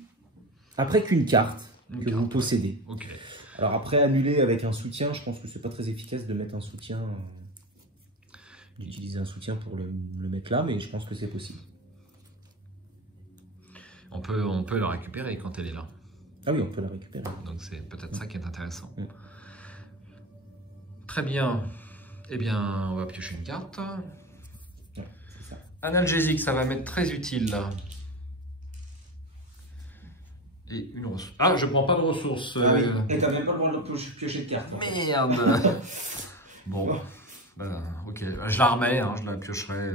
Après qu'une carte vous possédez. Ok. Alors après annuler avec un soutien, je pense que c'est pas très efficace de mettre un soutien, d'utiliser un soutien pour le mettre là, mais je pense que c'est possible. On peut la récupérer quand elle est là. Ah oui, on peut la récupérer. Donc c'est peut-être ça qui est intéressant. Très bien. Eh bien, on va piocher une carte. Ouais, c'est ça. Analgésique, ça va m'être très utile là. Et une ressource. Ah, je prends pas de ressources. Ah oui. Et t'as même pas le droit de piocher de cartes. Merde. Bon. Ben, ok. Je la remets, hein, je la piocherai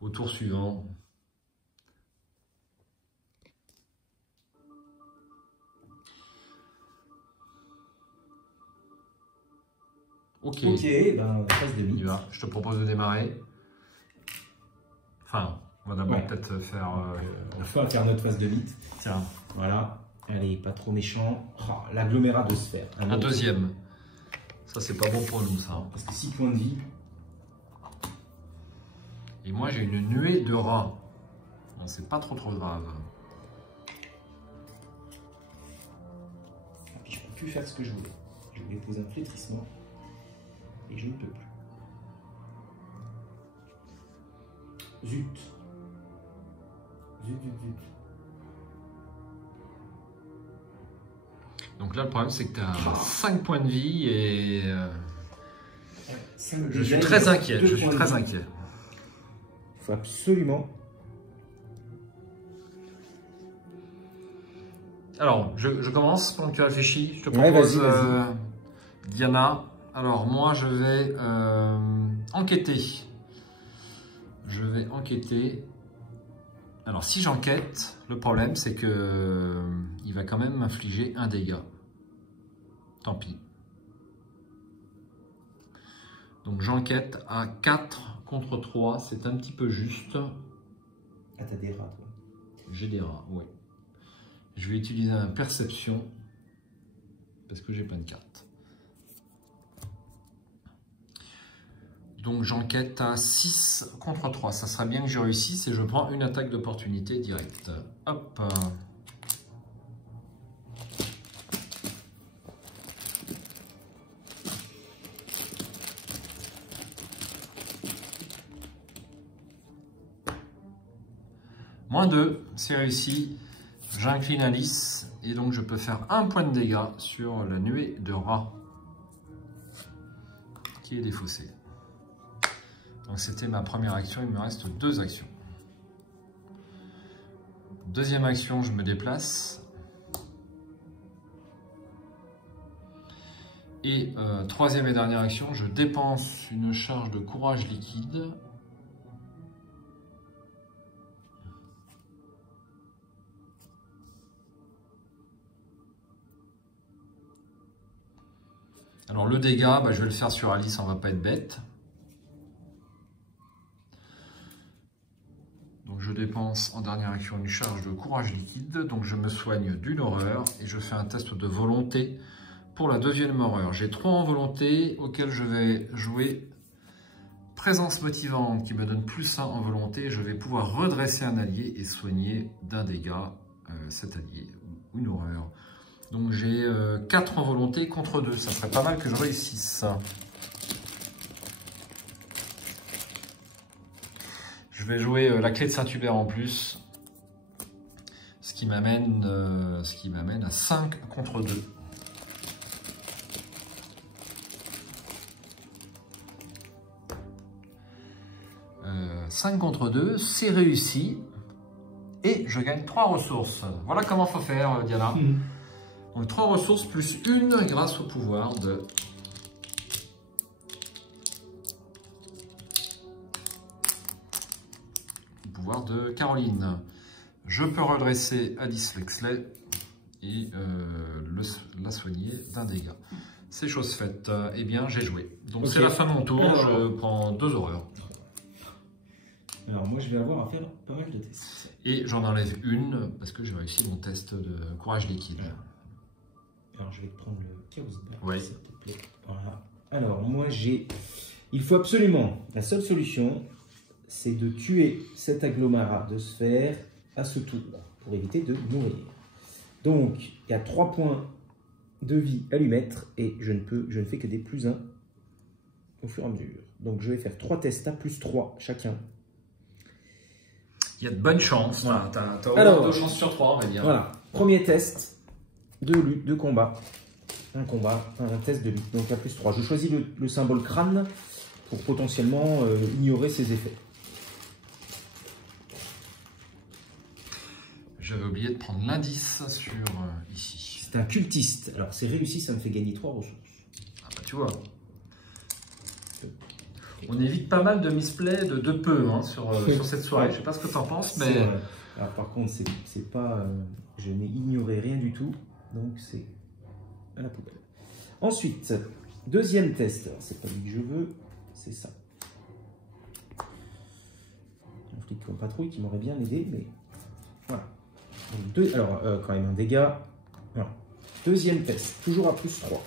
au tour suivant. Ok, ben phase de mythe. Je te propose de démarrer. Enfin, on va d'abord peut-être faire... On va faire notre phase de mythe. Tiens. Voilà. Allez, pas trop méchant. Oh, l'agglomérat de sphères. Un deuxième. Ça, c'est pas bon pour nous, ça. Parce que 6 points de vie. Et moi, j'ai une nuée de rats. Bon, c'est pas trop grave. Et puis, je peux plus faire ce que je voulais. Je voulais poser un flétrissement. Et je ne peux plus. Zut. Zut. Donc là, le problème, c'est que tu as 5 points de vie et... je suis très inquiet. Je suis très inquiet. Il faut absolument... Alors, je commence pendant que tu réfléchis. Je te propose vas-y. Diana. Alors, moi, je vais enquêter. Je vais enquêter. Alors, si j'enquête, le problème, c'est que il va quand même m'infliger un dégât. Tant pis. Donc, j'enquête à 4 contre 3. C'est un petit peu juste. Ah, t'as des rats, toi. J'ai des rats, oui. Je vais utiliser un perception parce que j'ai pas de carte. Donc j'enquête à 6 contre 3. Ça serait bien que je réussisse et je prends une attaque d'opportunité directe. Hop. -2, c'est réussi. J'incline à 10 et donc je peux faire 1 point de dégâts sur la nuée de rats qui est défaussée. Donc c'était ma première action, il me reste 2 actions. Deuxième action, je me déplace. Et troisième et dernière action, je dépense une charge de courage liquide. Alors le dégât, je vais le faire sur Alice, on va pas être bête. Donc je dépense en dernière action une charge de courage liquide, donc je me soigne d'une horreur et je fais un test de volonté pour la deuxième horreur. J'ai 3 en volonté auxquels je vais jouer présence motivante qui me donne +1 en volonté. Je vais pouvoir redresser un allié et soigner d'un dégât cet allié ou une horreur. Donc j'ai 4 en volonté contre 2. Ça serait pas mal que je réussisse. Je vais jouer la clé de Saint-Hubert en plus. Ce qui m'amène à 5 contre 2. « 5 contre 2, c'est réussi. Et je gagne 3 ressources. Voilà comment il faut faire, Diana. Donc 3 ressources plus 1 grâce au pouvoir de... Caroline. Je peux redresser Alice Lexley et la soigner d'un dégât. C'est chose faite. Eh bien, j'ai joué. Donc c'est la fin de mon tour. Je prends 2 horreurs. Alors moi, je vais avoir à faire pas mal de tests. Et j'en enlève une parce que j'ai réussi mon test de courage liquide. Alors je vais te prendre le Chaos Burst, ouais. s'il te plaît. Voilà. Alors moi, j'ai Il faut absolument, la seule solution, c'est de tuer cet agglomérat de sphères à ce tour, pour éviter de mourir. Donc, il y a 3 points de vie à lui mettre, et je ne fais que des +1 au fur et à mesure. Donc, je vais faire 3 tests à +3 chacun. Il y a de bonnes chances. Voilà. Tu as 2 chances sur 3, on va dire. Voilà. Premier test de lutte, de combat. Un test de lutte. Donc, à +3. Je choisis le symbole crâne pour potentiellement ignorer ses effets. J'avais oublié de prendre l'indice sur ici. C'est un cultiste. Alors, c'est réussi, ça me fait gagner 3 ressources. Ah bah tu vois. On évite pas mal de misplay de peu hein, sur cette soirée. Je sais pas ce que tu en penses, mais... Alors, par contre, c'est pas... je n'ai ignoré rien du tout. Donc, c'est à la poubelle. Ensuite, deuxième test. C'est pas lui que je veux, c'est ça. Un flic en patrouille qui m'aurait bien aidé, mais... Voilà. Donc, alors, quand même un dégât. Voilà. Deuxième test, toujours à +3.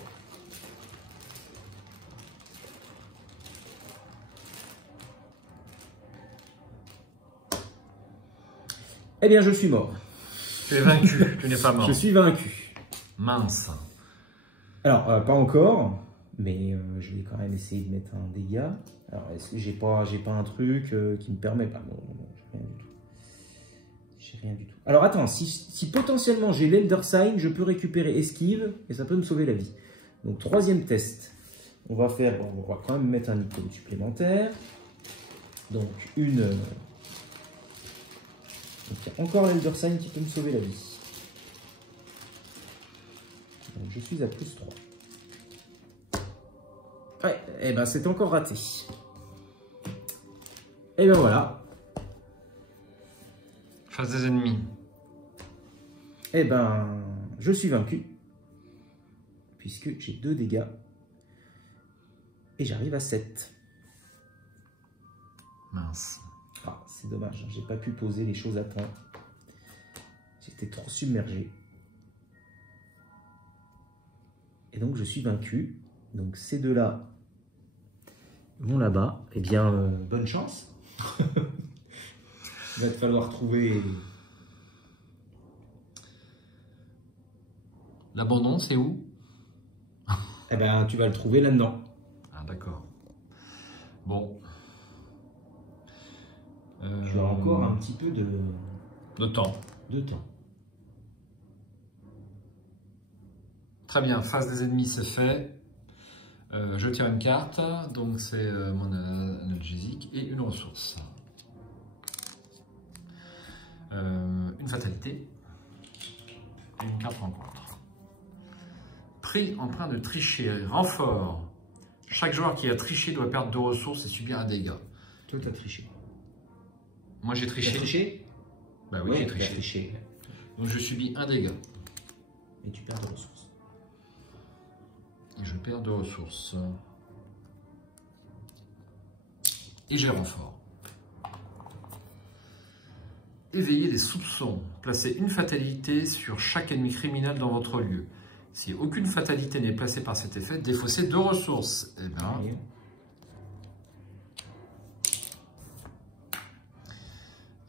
Eh bien, je suis mort. Tu es vaincu, tu n'es pas mort. Je suis vaincu. Mince. Alors, pas encore, mais je vais quand même essayer de mettre un dégât. Alors, est-ce que j'ai pas un truc qui me permet pas? Non, j'ai rien du tout. J'ai rien du tout. Alors, attends, si potentiellement j'ai l'Elder Sign, je peux récupérer esquive et ça peut me sauver la vie. Donc, troisième test. On va quand même mettre un icône supplémentaire. Donc, une... Donc, il y a encore l'Elder Sign qui peut me sauver la vie. Donc, je suis à +3. Ouais, et ben c'est encore raté. Et ben voilà. Face des ennemis. Et ben, je suis vaincu. Puisque j'ai 2 dégâts. Et j'arrive à 7. Mince. Ah, c'est dommage, j'ai pas pu poser les choses à temps. J'étais trop submergé. Et donc je suis vaincu. Donc ces deux-là vont là-bas. Eh bien, bonne chance. Il va te falloir trouver... L'abandon, c'est où? Eh ben, tu vas le trouver là-dedans. Ah, d'accord. Bon. Tu as encore un petit peu de temps. Très bien, face des ennemis, c'est fait. Je tire une carte, donc c'est mon analgésique et une ressource. Une fatalité et une carte rencontre. Prix emprunt de tricher, renfort. Chaque joueur qui a triché doit perdre 2 ressources et subir un dégât. Toi, tu as triché. Moi, j'ai triché. Tu as triché? Bah oui, j'ai triché. Triché. Donc, je subis un dégât. Et tu perds 2 ressources. Et je perds 2 ressources. Et j'ai renfort. Éveiller des soupçons. Placez une fatalité sur chaque ennemi criminel dans votre lieu. Si aucune fatalité n'est placée par cet effet, défaussez 2 ressources. Eh bien... Oui.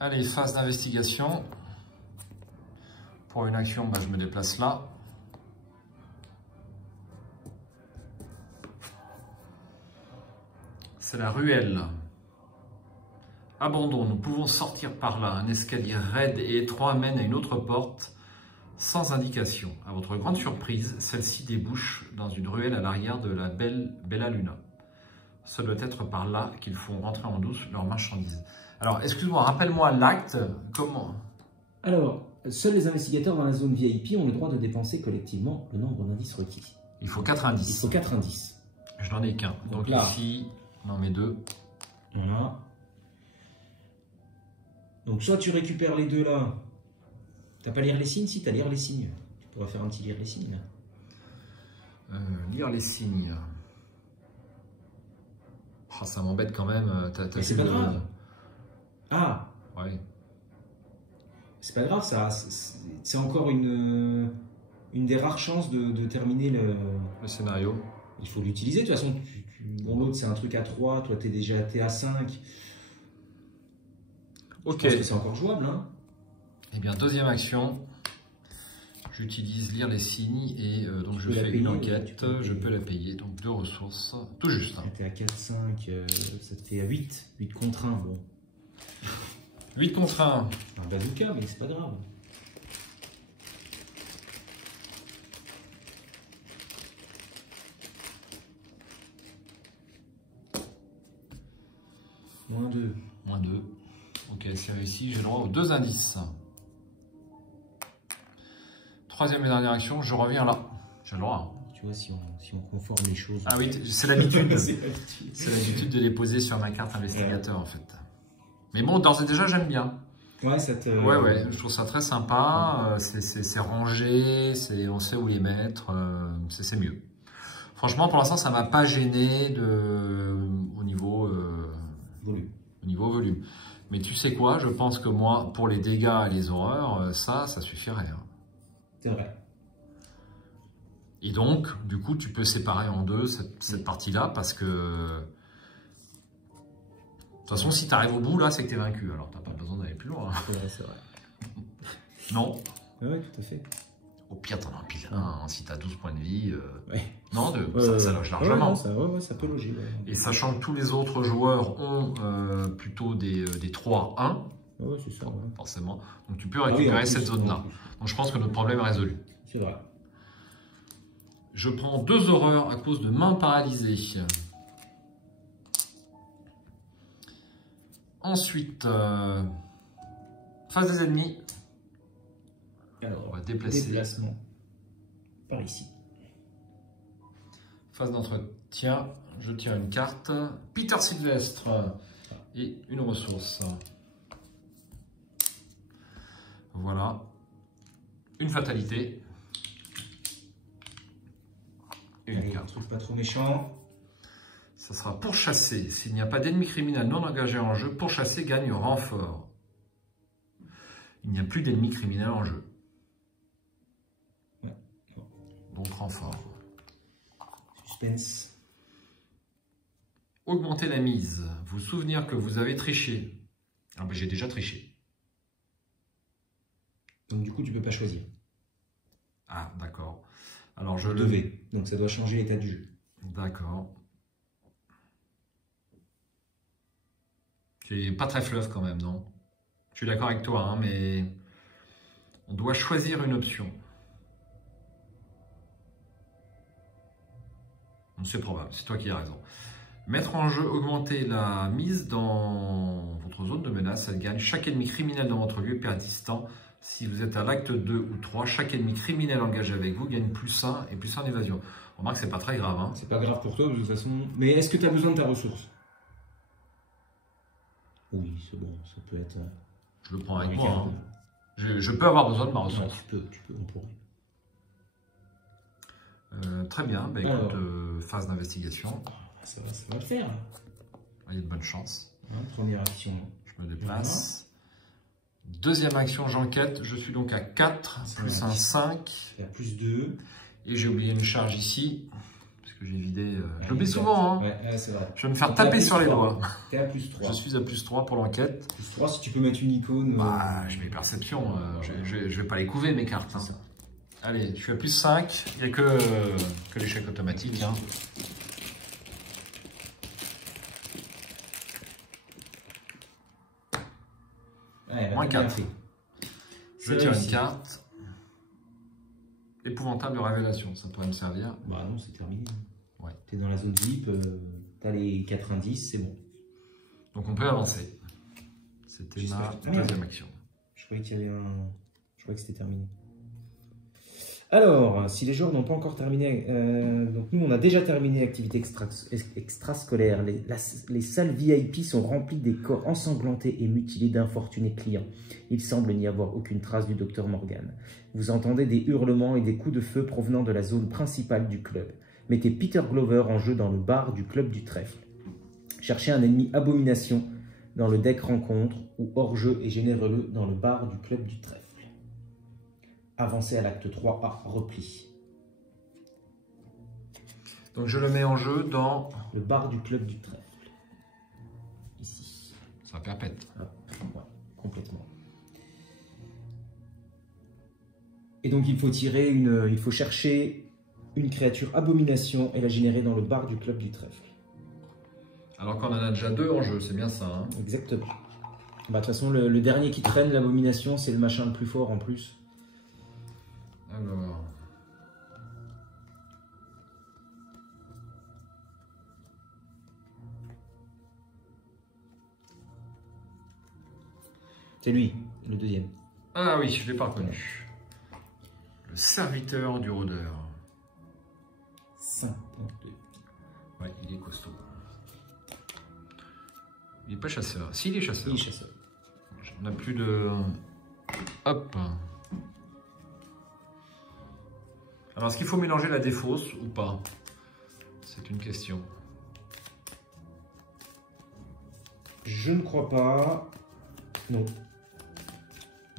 Allez, phase d'investigation. Pour une action, je me déplace là. C'est la ruelle. Abandon, nous pouvons sortir par là. Un escalier raide et étroit mène à une autre porte sans indication. À votre grande surprise, celle-ci débouche dans une ruelle à l'arrière de la Bella Luna. Ce doit être par là qu'ils font rentrer en douce leurs marchandises. Alors, excuse-moi, rappelle-moi l'acte. Comment? Alors, seuls les investigateurs dans la zone VIP ont le droit de dépenser collectivement le nombre d'indices requis. Il faut 4 indices. Il faut 4 indices. Je n'en ai qu'un. Donc là, ici, on en met 2. Voilà. Donc, soit tu récupères les 2 là. T'as pas lire les signes? Si, t'as lire les signes. Tu pourras faire un petit lire les signes là. Lire les signes. Oh, ça m'embête quand même. Mais c'est pas grave. Ah, ouais. C'est pas grave, ça. C'est encore une des rares chances de terminer le scénario. il faut l'utiliser. De toute façon, bon, l'autre c'est un truc à 3, toi t'es à 5. Ok. Je pense que c'est encore jouable. Hein. Eh bien, deuxième action. J'utilise lire les signes et donc je fais une enquête. Je peux la payer. Donc 2 ressources. Tout juste. Hein. T'es à 4, 5, ça te fait à 8. 8 contre 1. Bon. 8 contre 1. Un bazooka, mais c'est pas grave. Moins 2. Moins 2. Ok, c'est réussi. J'ai le droit aux 2 indices. Troisième et dernière action, je reviens là. J'ai le droit. Tu vois, si on conforme les choses. Ah oui, c'est l'habitude. C'est l'habitude de les poser sur ma carte investigateur en fait. Mais bon, d'ores et déjà, j'aime bien. Ouais, ouais, je trouve ça très sympa. C'est rangé, on sait où les mettre. C'est mieux. Franchement, pour l'instant, ça ne m'a pas gêné au niveau volume. Mais tu sais quoi, je pense que moi, pour les dégâts et les horreurs, ça suffirait. Hein. C'est vrai. Et donc, du coup, tu peux séparer en deux cette partie-là parce que... De toute façon, si tu arrives au bout, là, c'est que tu es vaincu. Alors, tu n'as pas besoin d'aller plus loin. Ouais, c'est vrai. Non. Oui, tout à fait. Au pire, tu en as un pile 1. Si tu as 12 points de vie... Ouais. Non, 2. Ça loge largement. Ça peut loger. Ouais. Et sachant que tous les autres joueurs ont plutôt des 3-1. Ouais, c'est ça. Ouais. Forcément. Donc, tu peux récupérer cette zone-là. Donc, je pense que notre problème est résolu. C'est vrai. Je prends 2 horreurs à cause de mains paralysées. Ensuite, face des ennemis. Alors, on va déplacer. Déplacement par ici. Phase d'entretien, je tire une carte. Peter Sylvestre et une ressource. Voilà. Une fatalité. Et une carte. Trouve pas trop méchant. Ça sera pourchasser. S'il n'y a pas d'ennemi criminel non engagé en jeu, pourchasser gagne renfort. Il n'y a plus d'ennemis criminels en jeu. Ouais. Donc renfort. Suspense. Augmenter la mise. Vous souvenir que vous avez triché. Ah ben j'ai déjà triché. Donc du coup tu peux pas choisir. Ah d'accord. Alors je devais. Donc ça doit changer l'état du jeu. D'accord. Qui est pas très fleuve quand même, non? Je suis d'accord avec toi, hein, mais on doit choisir une option. C'est probable, c'est toi qui as raison. Mettre en jeu, augmenter la mise dans votre zone de menace, elle gagne. Chaque ennemi criminel dans votre lieu perd distant. Si vous êtes à l'acte 2 ou 3, chaque ennemi criminel engagé avec vous gagne +1 et +1 d'évasion. Remarque, c'est pas très grave. Hein. C'est pas grave pour toi de toute façon. Mais est-ce que tu as besoin de ta ressource? Oui, c'est bon, ça peut être... Je le prends avec moi. Hein. Je peux avoir besoin de ma ressource. Non, tu peux, on pourrait. Très bien, bah, écoute, phase d'investigation. Ça va le faire. Allez, bonne chance. Hein, première action. Je me déplace. Deuxième action, j'enquête. Je suis donc à 4, plus un 5. Et à +2. Et j'ai oublié une charge ici. Parce que j'ai vidé. Je l'oublie souvent. Hein. Ouais, c'est vrai. Je vais me faire taper sur les doigts. T'es à +3. Je suis à +3 pour l'enquête. +3, si tu peux mettre une icône. Bah, je mets perception. Je vais pas les couver, mes cartes. Hein. Allez, je suis à +5. Il n'y a que l'échec automatique. Hein. Ouais, moins 4. Je tire une carte. Épouvantable révélation, ça pourrait me servir. Bah non, c'est terminé. Ouais. T'es dans la zone zip, t'as les 4 indices, c'est bon. Donc on peut avancer. C'était ma deuxième action. Je croyais qu'il y avait Je croyais que c'était terminé. Alors, si les joueurs n'ont pas encore terminé, donc nous on a déjà terminé l'activité extrascolaire. Les salles VIP sont remplies des corps ensanglantés et mutilés d'infortunés clients. Il semble n'y avoir aucune trace du Dr Morgan. Vous entendez des hurlements et des coups de feu provenant de la zone principale du club. Mettez Peter Glover en jeu dans le bar du club du trèfle. Cherchez un ennemi abomination dans le deck rencontre ou hors jeu et générez-le dans le bar du club du trèfle. Avancez à l'acte 3A, repli. Donc je le mets en jeu dans... le bar du club du trèfle. Ici. Ça perpète. Hop, ouais, complètement. Et donc il faut tirer il faut chercher une créature abomination et la générer dans le bar du club du trèfle. Alors qu'on en a déjà 2 en jeu, c'est bien ça. Hein. Exactement. Bah, de toute façon, le dernier qui traîne, l'abomination, c'est le machin le plus fort en plus. Alors... C'est lui, le deuxième. Ah oui, je ne l'ai pas reconnu. Le serviteur du rôdeur. 52. Ouais, il est costaud. Il n'est pas chasseur. Si, il est chasseur. Il est chasseur. On n'a plus de... Hop. Alors, est-ce qu'il faut mélanger la défausse ou pas? C'est une question. Je ne crois pas. Non.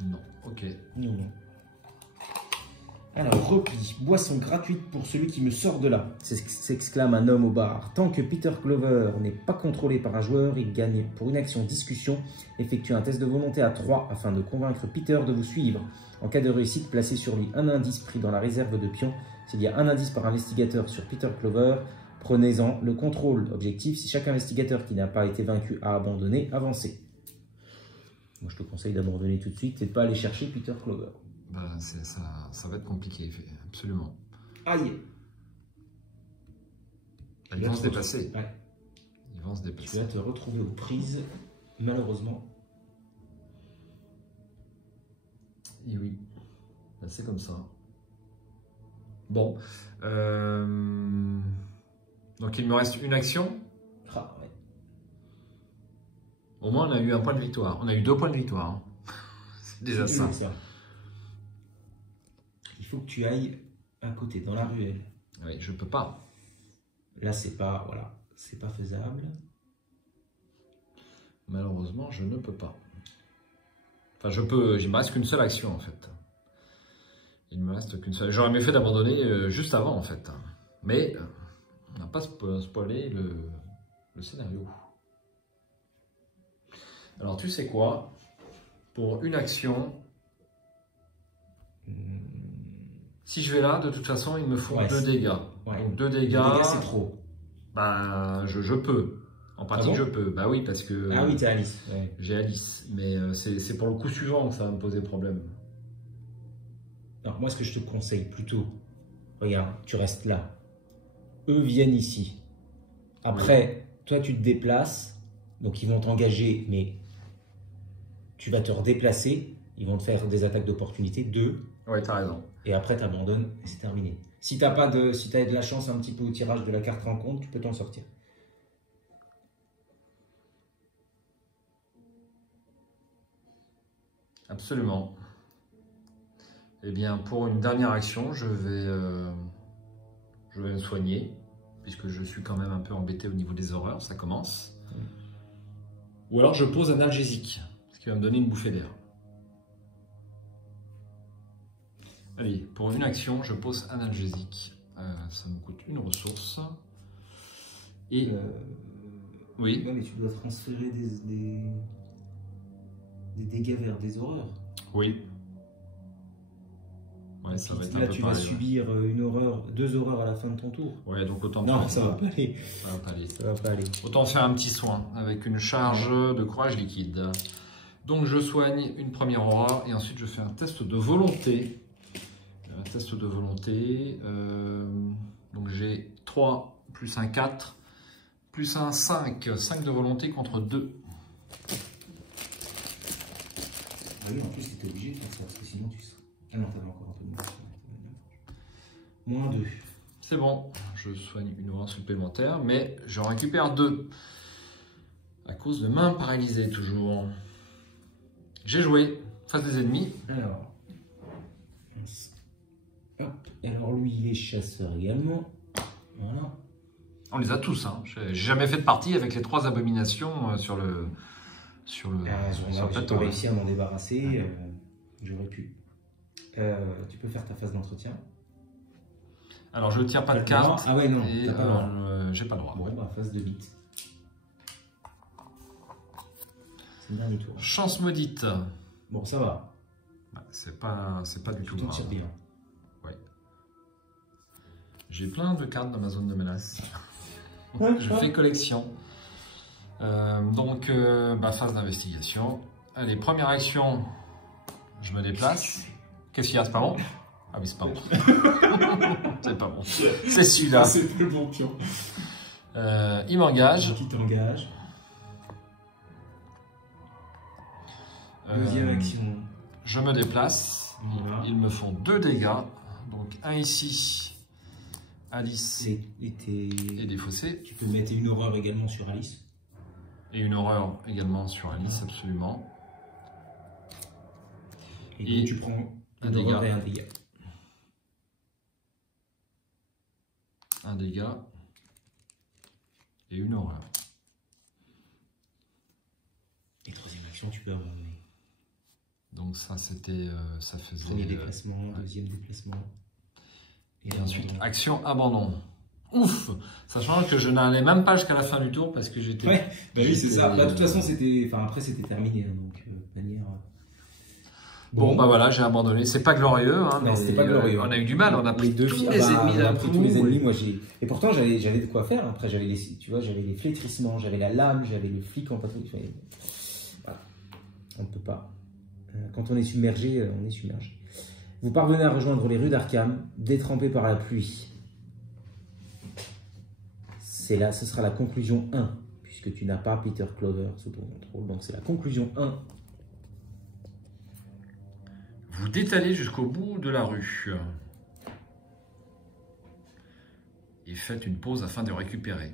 Non, ok. Non, non. Alors, repli. Boisson gratuite pour celui qui me sort de là, s'exclame un homme au bar. Tant que Peter Clover n'est pas contrôlé par un joueur, il gagne pour une action discussion. Effectuez un test de volonté à 3 afin de convaincre Peter de vous suivre. En cas de réussite, placez sur lui un indice pris dans la réserve de pions. S'il y a un indice par investigateur sur Peter Clover, prenez-en le contrôle. Objectif, si chaque investigateur qui n'a pas été vaincu a abandonné, avancez. Moi, je te conseille d'abandonner tout de suite et de ne pas aller chercher Peter Clover. Bah, ça va être compliqué, absolument. Aïe! Ils vont se dépasser. Ouais. Ils vont se Tu dépasser. vas te retrouver aux prises, malheureusement. Et oui, bah, c'est comme ça. Bon. Donc il me reste une action. Ah, ouais. Au moins on a eu un point de victoire. On a eu 2 points de victoire. Hein. C'est déjà ça. Il faut que tu ailles à côté, dans la ruelle. Oui, je peux pas. Là, c'est pas, voilà, c'est pas faisable. Malheureusement, je ne peux pas. Enfin, je peux. Il me reste qu'une seule action en fait. Il me reste qu'une seule. J'aurais mieux fait d'abandonner juste avant en fait. Mais on n'a pas spoilé le scénario. Alors, tu sais quoi? Pour une action, si je vais là, de toute façon, il me faut 2 dégâts. Ouais. Donc 2 dégâts, c'est trop. Bah, je peux. En pratique, bon je peux. Bah oui, parce que ah oui, t'es Alice. Ouais. j'ai Alice. Mais c'est pour le coup suivant que ça va me poser problème. Alors, moi, ce que je te conseille plutôt, regarde, tu restes là. Eux viennent ici. Après, toi, tu te déplaces. Donc, ils vont t'engager, mais tu vas te redéplacer. Ils vont te faire des attaques d'opportunité. 2. Ouais, t'as raison. Et après, tu abandonnes et c'est terminé. Si tu as de la chance un petit peu au tirage de la carte rencontre, tu peux t'en sortir. Absolument. Eh bien, pour une dernière action, je vais me soigner, puisque je suis quand même un peu embêté au niveau des horreurs, ça commence. Ou alors je pose un analgésique, ce qui va me donner une bouffée d'air. Allez, pour une action, je pose analgésique. Ça me coûte une ressource. Et... oui. Ouais, mais tu dois transférer des dégâts vers des horreurs. Oui. Ouais, ça va être un là, peu tu pareil, vas subir une horreur, 2 horreurs à la fin de ton tour. Ouais, donc autant... Non, ça va pas aller. Ça va pas aller. Ça va pas aller. Autant faire un petit soin avec une charge de courage liquide. Donc je soigne une première horreur et ensuite je fais un test de volonté. Un test de volonté. Donc j'ai 3 plus un 4 plus un 5. 5 de volonté contre 2. Ah oui, en plus, tu étais obligé de faire ça parce que sinon tu serais. Ah non, t'avais encore un peu de moins. -2. C'est bon, je soigne une horreur supplémentaire, mais je récupère 2. À cause de mains paralysées, toujours. J'ai joué face des ennemis. Alors. Hop. Et alors, lui, il est chasseur également. Voilà. On les a tous. Hein. J'ai jamais fait de partie avec les 3 abominations sur le plateau. J'ai réussi à m'en débarrasser. J'aurais pu. Tu peux faire ta phase d'entretien. Alors, je ne tire pas de carte. Ah ouais, non, et j'ai pas le droit. Ouais, bah, phase de bite. C'est le dernier tour. Chance maudite. Bon, ça va. Bah, c'est pas du tout t'en tires bien. Ouais. J'ai plein de cartes dans ma zone de menace. Je fais collection. Donc, phase d'investigation. Allez, première action. Je me déplace. Qu'est-ce qu'il y a? C'est pas bon? Ah oui, c'est pas bon. C'est pas bon. C'est celui-là. C'est plus bon pion. Il m'engage. Qui t'engage. Deuxième action. Je me déplace. Voilà. Ils me font 2 dégâts. Donc un ici, Alice et défaussé. Tu peux mettre une horreur également sur Alice. Et une horreur également sur Alice, absolument. Et donc tu prends un dégât. Et un dégât. Un dégât. Et une horreur. Et troisième action, tu peux abandonner. Donc ça, c'était... ça faisait... Premier déplacement, deuxième déplacement. Et ensuite, action abandon. Ouf! Sachant que je n'allais même pas jusqu'à la fin du tour parce que j'étais... Ouais, bah oui, c'est ça. Bah, de toute façon, c'était... Enfin, après, c'était terminé. Hein, donc, de manière... Bon, bah voilà, j'ai abandonné. C'est pas glorieux, hein, non, c'était pas glorieux. On a eu du mal, on a pris tous les ennemis d'un coup. Tous les ennemis, moi j'ai. Et pourtant, j'avais de quoi faire. Après, j'avais les, tu vois, j'avais les flétrissements, j'avais la lame, j'avais le flic en patrouille. Voilà. On ne peut pas. Quand on est submergé, on est submergé. Vous parvenez à rejoindre les rues d'Arkham, détrempées par la pluie. C'est là, ce sera la conclusion 1, puisque tu n'as pas Peter Clover sous ton contrôle. Donc c'est la conclusion 1. Vous détalez jusqu'au bout de la rue et faites une pause afin de récupérer.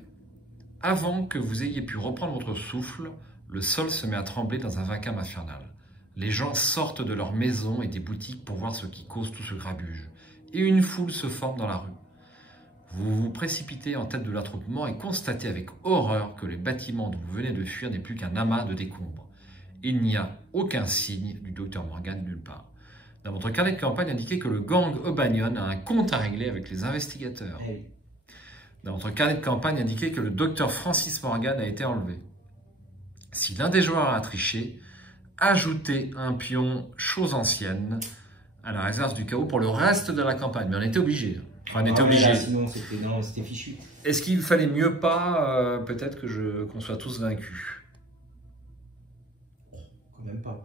Avant que vous ayez pu reprendre votre souffle, le sol se met à trembler dans un vacarme infernal. Les gens sortent de leurs maisons et des boutiques pour voir ce qui cause tout ce grabuge. Et une foule se forme dans la rue. Vous vous précipitez en tête de l'attroupement et constatez avec horreur que le bâtiment dont vous venez de fuir n'est plus qu'un amas de décombres. Il n'y a aucun signe du Dr Morgan nulle part. Dans votre carnet de campagne, indiquez que le gang O'Banion a un compte à régler avec les investigateurs. Dans votre carnet de campagne, indiquez que le docteur Francis Morgan a été enlevé. Si l'un des joueurs a triché, ajoutez un pion chose ancienne à la réserve du chaos pour le reste de la campagne. Mais on était obligé. Enfin, on était obligé. Sinon, c'était fichu. Est-ce qu'il fallait mieux pas, peut-être qu'on soit tous vaincus? Quand même pas.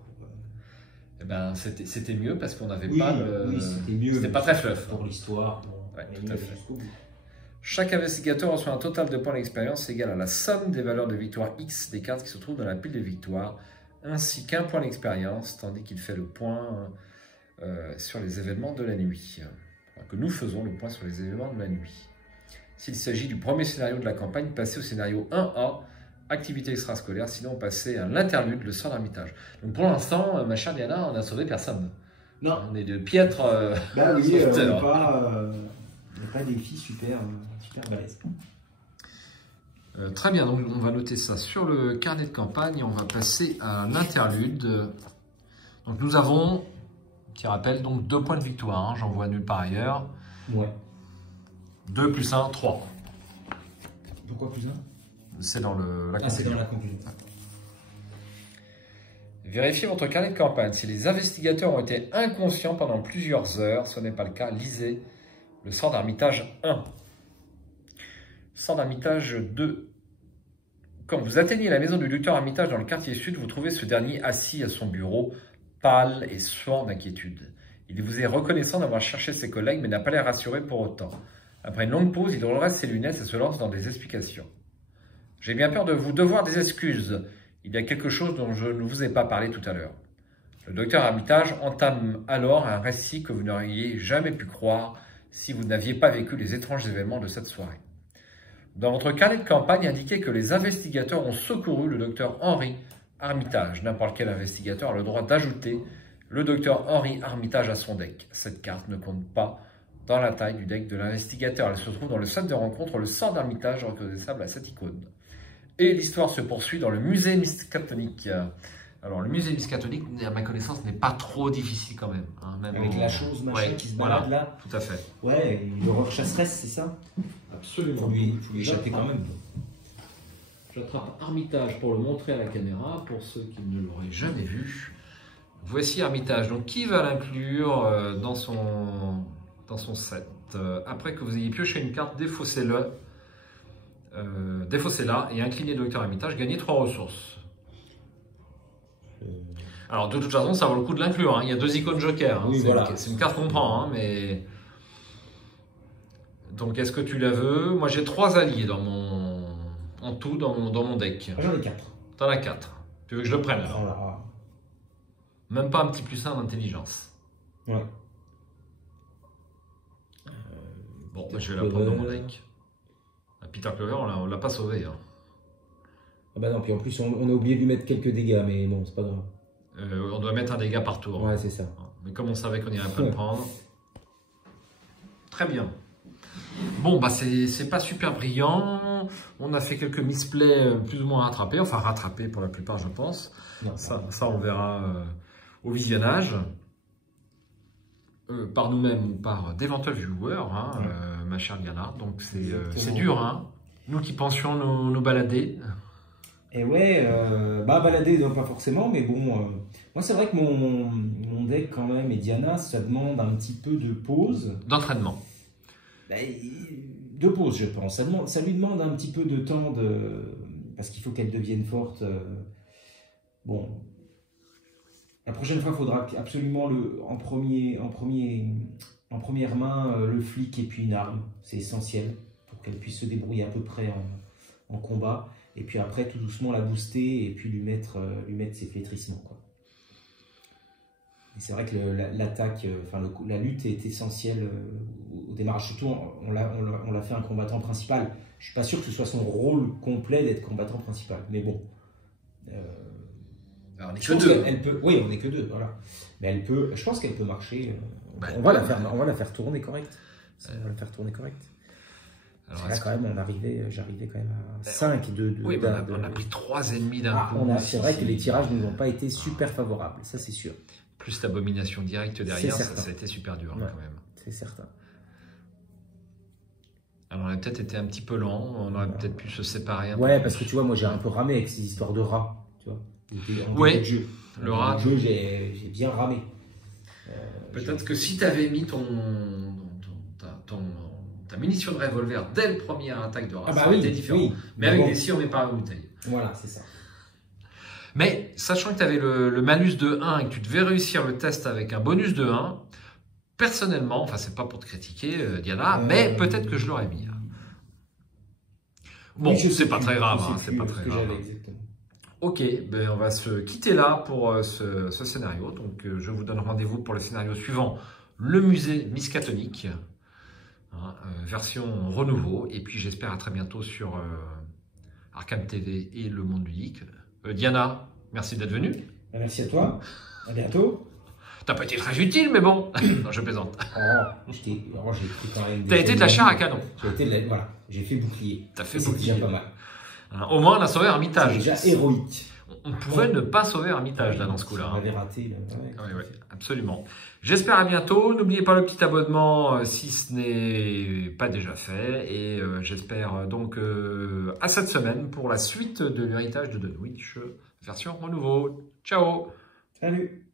Eh ben, c'était mieux parce qu'on n'avait pas le... Oui, c'était mieux. C'était pas très fluff. Pour l'histoire. Ouais, tout à fait. Chaque investigateur reçoit un total de points d'expérience égal à la somme des valeurs de victoire X des cartes qui se trouvent dans la pile de victoire, ainsi qu'un point d'expérience, tandis qu'il fait le point sur les événements de la nuit. Enfin, que nous faisons le point sur les événements de la nuit. S'il s'agit du premier scénario de la campagne, passez au scénario 1A, activité extrascolaire, sinon passez à l'interlude, le sort d'ermitage. Donc pour l'instant, ma chère Diana, on n'a sauvé personne. Non. On est de piètres bah oui, on n'est pas des filles super balèzes. Très bien, donc on va noter ça sur le carnet de campagne et on va passer à l'interlude. Donc nous avons, petit rappel, donc 2 points de victoire, hein, j'en vois nulle part ailleurs. Ouais. 2 plus 1, 3. Pourquoi plus 1? C'est dans la conclusion. C'est dans la conclusion. Vérifiez votre carnet de campagne. Si les investigateurs ont été inconscients pendant plusieurs heures, ce n'est pas le cas, lisez le sort d'Armitage 1. Sort d'Armitage 2. Quand vous atteignez la maison du docteur Armitage dans le quartier sud, vous trouvez ce dernier assis à son bureau, pâle et suant d'inquiétude. Il vous est reconnaissant d'avoir cherché ses collègues, mais n'a pas l'air rassuré pour autant. Après une longue pause, il redresse ses lunettes et se lance dans des explications. J'ai bien peur de vous devoir des excuses. Il y a quelque chose dont je ne vous ai pas parlé tout à l'heure. Le docteur Armitage entame alors un récit que vous n'auriez jamais pu croire si vous n'aviez pas vécu les étranges événements de cette soirée. Dans votre carnet de campagne, indiquez que les investigateurs ont secouru le docteur Henry Armitage. N'importe quel investigateur a le droit d'ajouter le docteur Henry Armitage à son deck. Cette carte ne compte pas dans la taille du deck de l'investigateur. Elle se trouve dans le set de rencontre, le sort d'Armitage reconnaissable à cette icône. Et l'histoire se poursuit dans le musée Miskatonic. Alors, le musée Miskatonic, à ma connaissance, n'est pas trop difficile quand même. Hein, même avec la chose machin qui se balade là. Tout à fait. Ouais, l'horreur chasseresse, c'est ça? Absolument. Faut lui échapper quand même. J'attrape Armitage pour le montrer à la caméra, pour ceux qui ne l'auraient jamais vu. Voici Armitage. Donc, qui va l'inclure dans son set? Après que vous ayez pioché une carte, défaussez-la et inclinez Docteur Armitage, gagnez 3 ressources. Alors, de toute façon, ça vaut le coup de l'inclure. Hein. Il y a 2 icônes joker. Hein. Oui, voilà. C'est une carte qu'on prend, hein, mais... Donc, est-ce que tu la veux? Moi, j'ai 3 alliés en tout dans mon deck. J'en ai 4. T'en as 4. Tu veux que je le prenne alors? Voilà. Même pas un petit plus 1 d'intelligence. Ouais. Bon, je vais la prendre dans mon deck. Peter Clover, on l'a pas sauvé. Hein. Ah bah non, puis en plus, on a oublié de lui mettre quelques dégâts, mais bon, c'est pas grave. On doit mettre un dégât par tour. Ouais, c'est ça. Mais comme on savait qu'on irait pas le prendre. Très bien. Bon, bah c'est pas super brillant. On a fait quelques misplays plus ou moins rattrapés. Enfin, rattrapés pour la plupart, je pense. Non, ça, on verra au visionnage. Par nous-mêmes ou par d'éventuels viewers, hein, ma chère Diana. Donc c'est dur, hein. Nous qui pensions nous balader. Et ouais, balader, non, pas forcément, mais bon, moi c'est vrai que mon deck quand même, et Diana, ça demande un petit peu de pause. D'entraînement. De pause, je pense. Ça lui demande un petit peu de temps, parce qu'il faut qu'elle devienne forte. Bon, la prochaine fois, il faudra absolument en première main le flic et puis une arme. C'est essentiel pour qu'elle puisse se débrouiller à peu près en combat. Et puis après, tout doucement la booster et puis lui mettre ses flétrissements, quoi. Et c'est vrai que l'attaque, la lutte est essentielle au démarrage. Surtout, on l'a fait un combattant principal. Je suis pas sûr que ce soit son rôle complet d'être combattant principal. Mais bon. Alors, on n'est que 2. Elle peut, oui, on n'est que 2, voilà. Mais elle peut, je pense qu'elle peut marcher. On va la faire tourner correct. On va la faire tourner correct. Alors, là, quand même, j'arrivais quand même à 5 oui, on a pris 3 ennemis d'un coup. C'est vrai que les tirages ne nous ont pas été super favorables, ça c'est sûr. Plus l'abomination directe derrière, ça a été super dur quand même. C'est certain. Alors on a peut-être été un petit peu lent, on aurait peut-être pu se séparer un peu. Ouais, parce que tu vois, moi j'ai un peu ramé avec ces histoires de rats, tu vois. Oui, le rat. Le jeu, j'ai bien ramé. Peut-être que si tu avais mis ta munition de revolver dès le premier attaque de rat, ça aurait été différent. Oui. Mais avec des si on met pas la bouteille. Voilà, c'est ça. Mais sachant que tu avais le malus de 1 et que tu devais réussir le test avec un bonus de 1, personnellement, enfin c'est pas pour te critiquer Diana, mais peut-être que je l'aurais mis. Bon, oui, c'est pas très grave, hein, c'est pas très grave. Ok, ben on va se quitter là pour ce scénario. Donc je vous donne rendez-vous pour le scénario suivant, le musée Miskatonic, hein, version renouveau. Et puis j'espère à très bientôt sur Arkham TV et le monde ludique. Diana, merci d'être venue. Merci à toi, à bientôt. T'as pas été très utile, mais bon, non, je plaisante. J'ai pris quand même. T'as été de la chair à canon. Voilà, j'ai fait bouclier. T'as fait bouclier. C'est déjà pas mal. Au moins, on a sauvé Armitage. C'est déjà héroïque. On pouvait ne pas sauver Armitage là dans ce coup-là. On avait raté. Oui, absolument. J'espère à bientôt. N'oubliez pas le petit abonnement si ce n'est pas déjà fait. Et j'espère donc à cette semaine pour la suite de l'héritage de Dunwich, version renouveau. Ciao. Salut.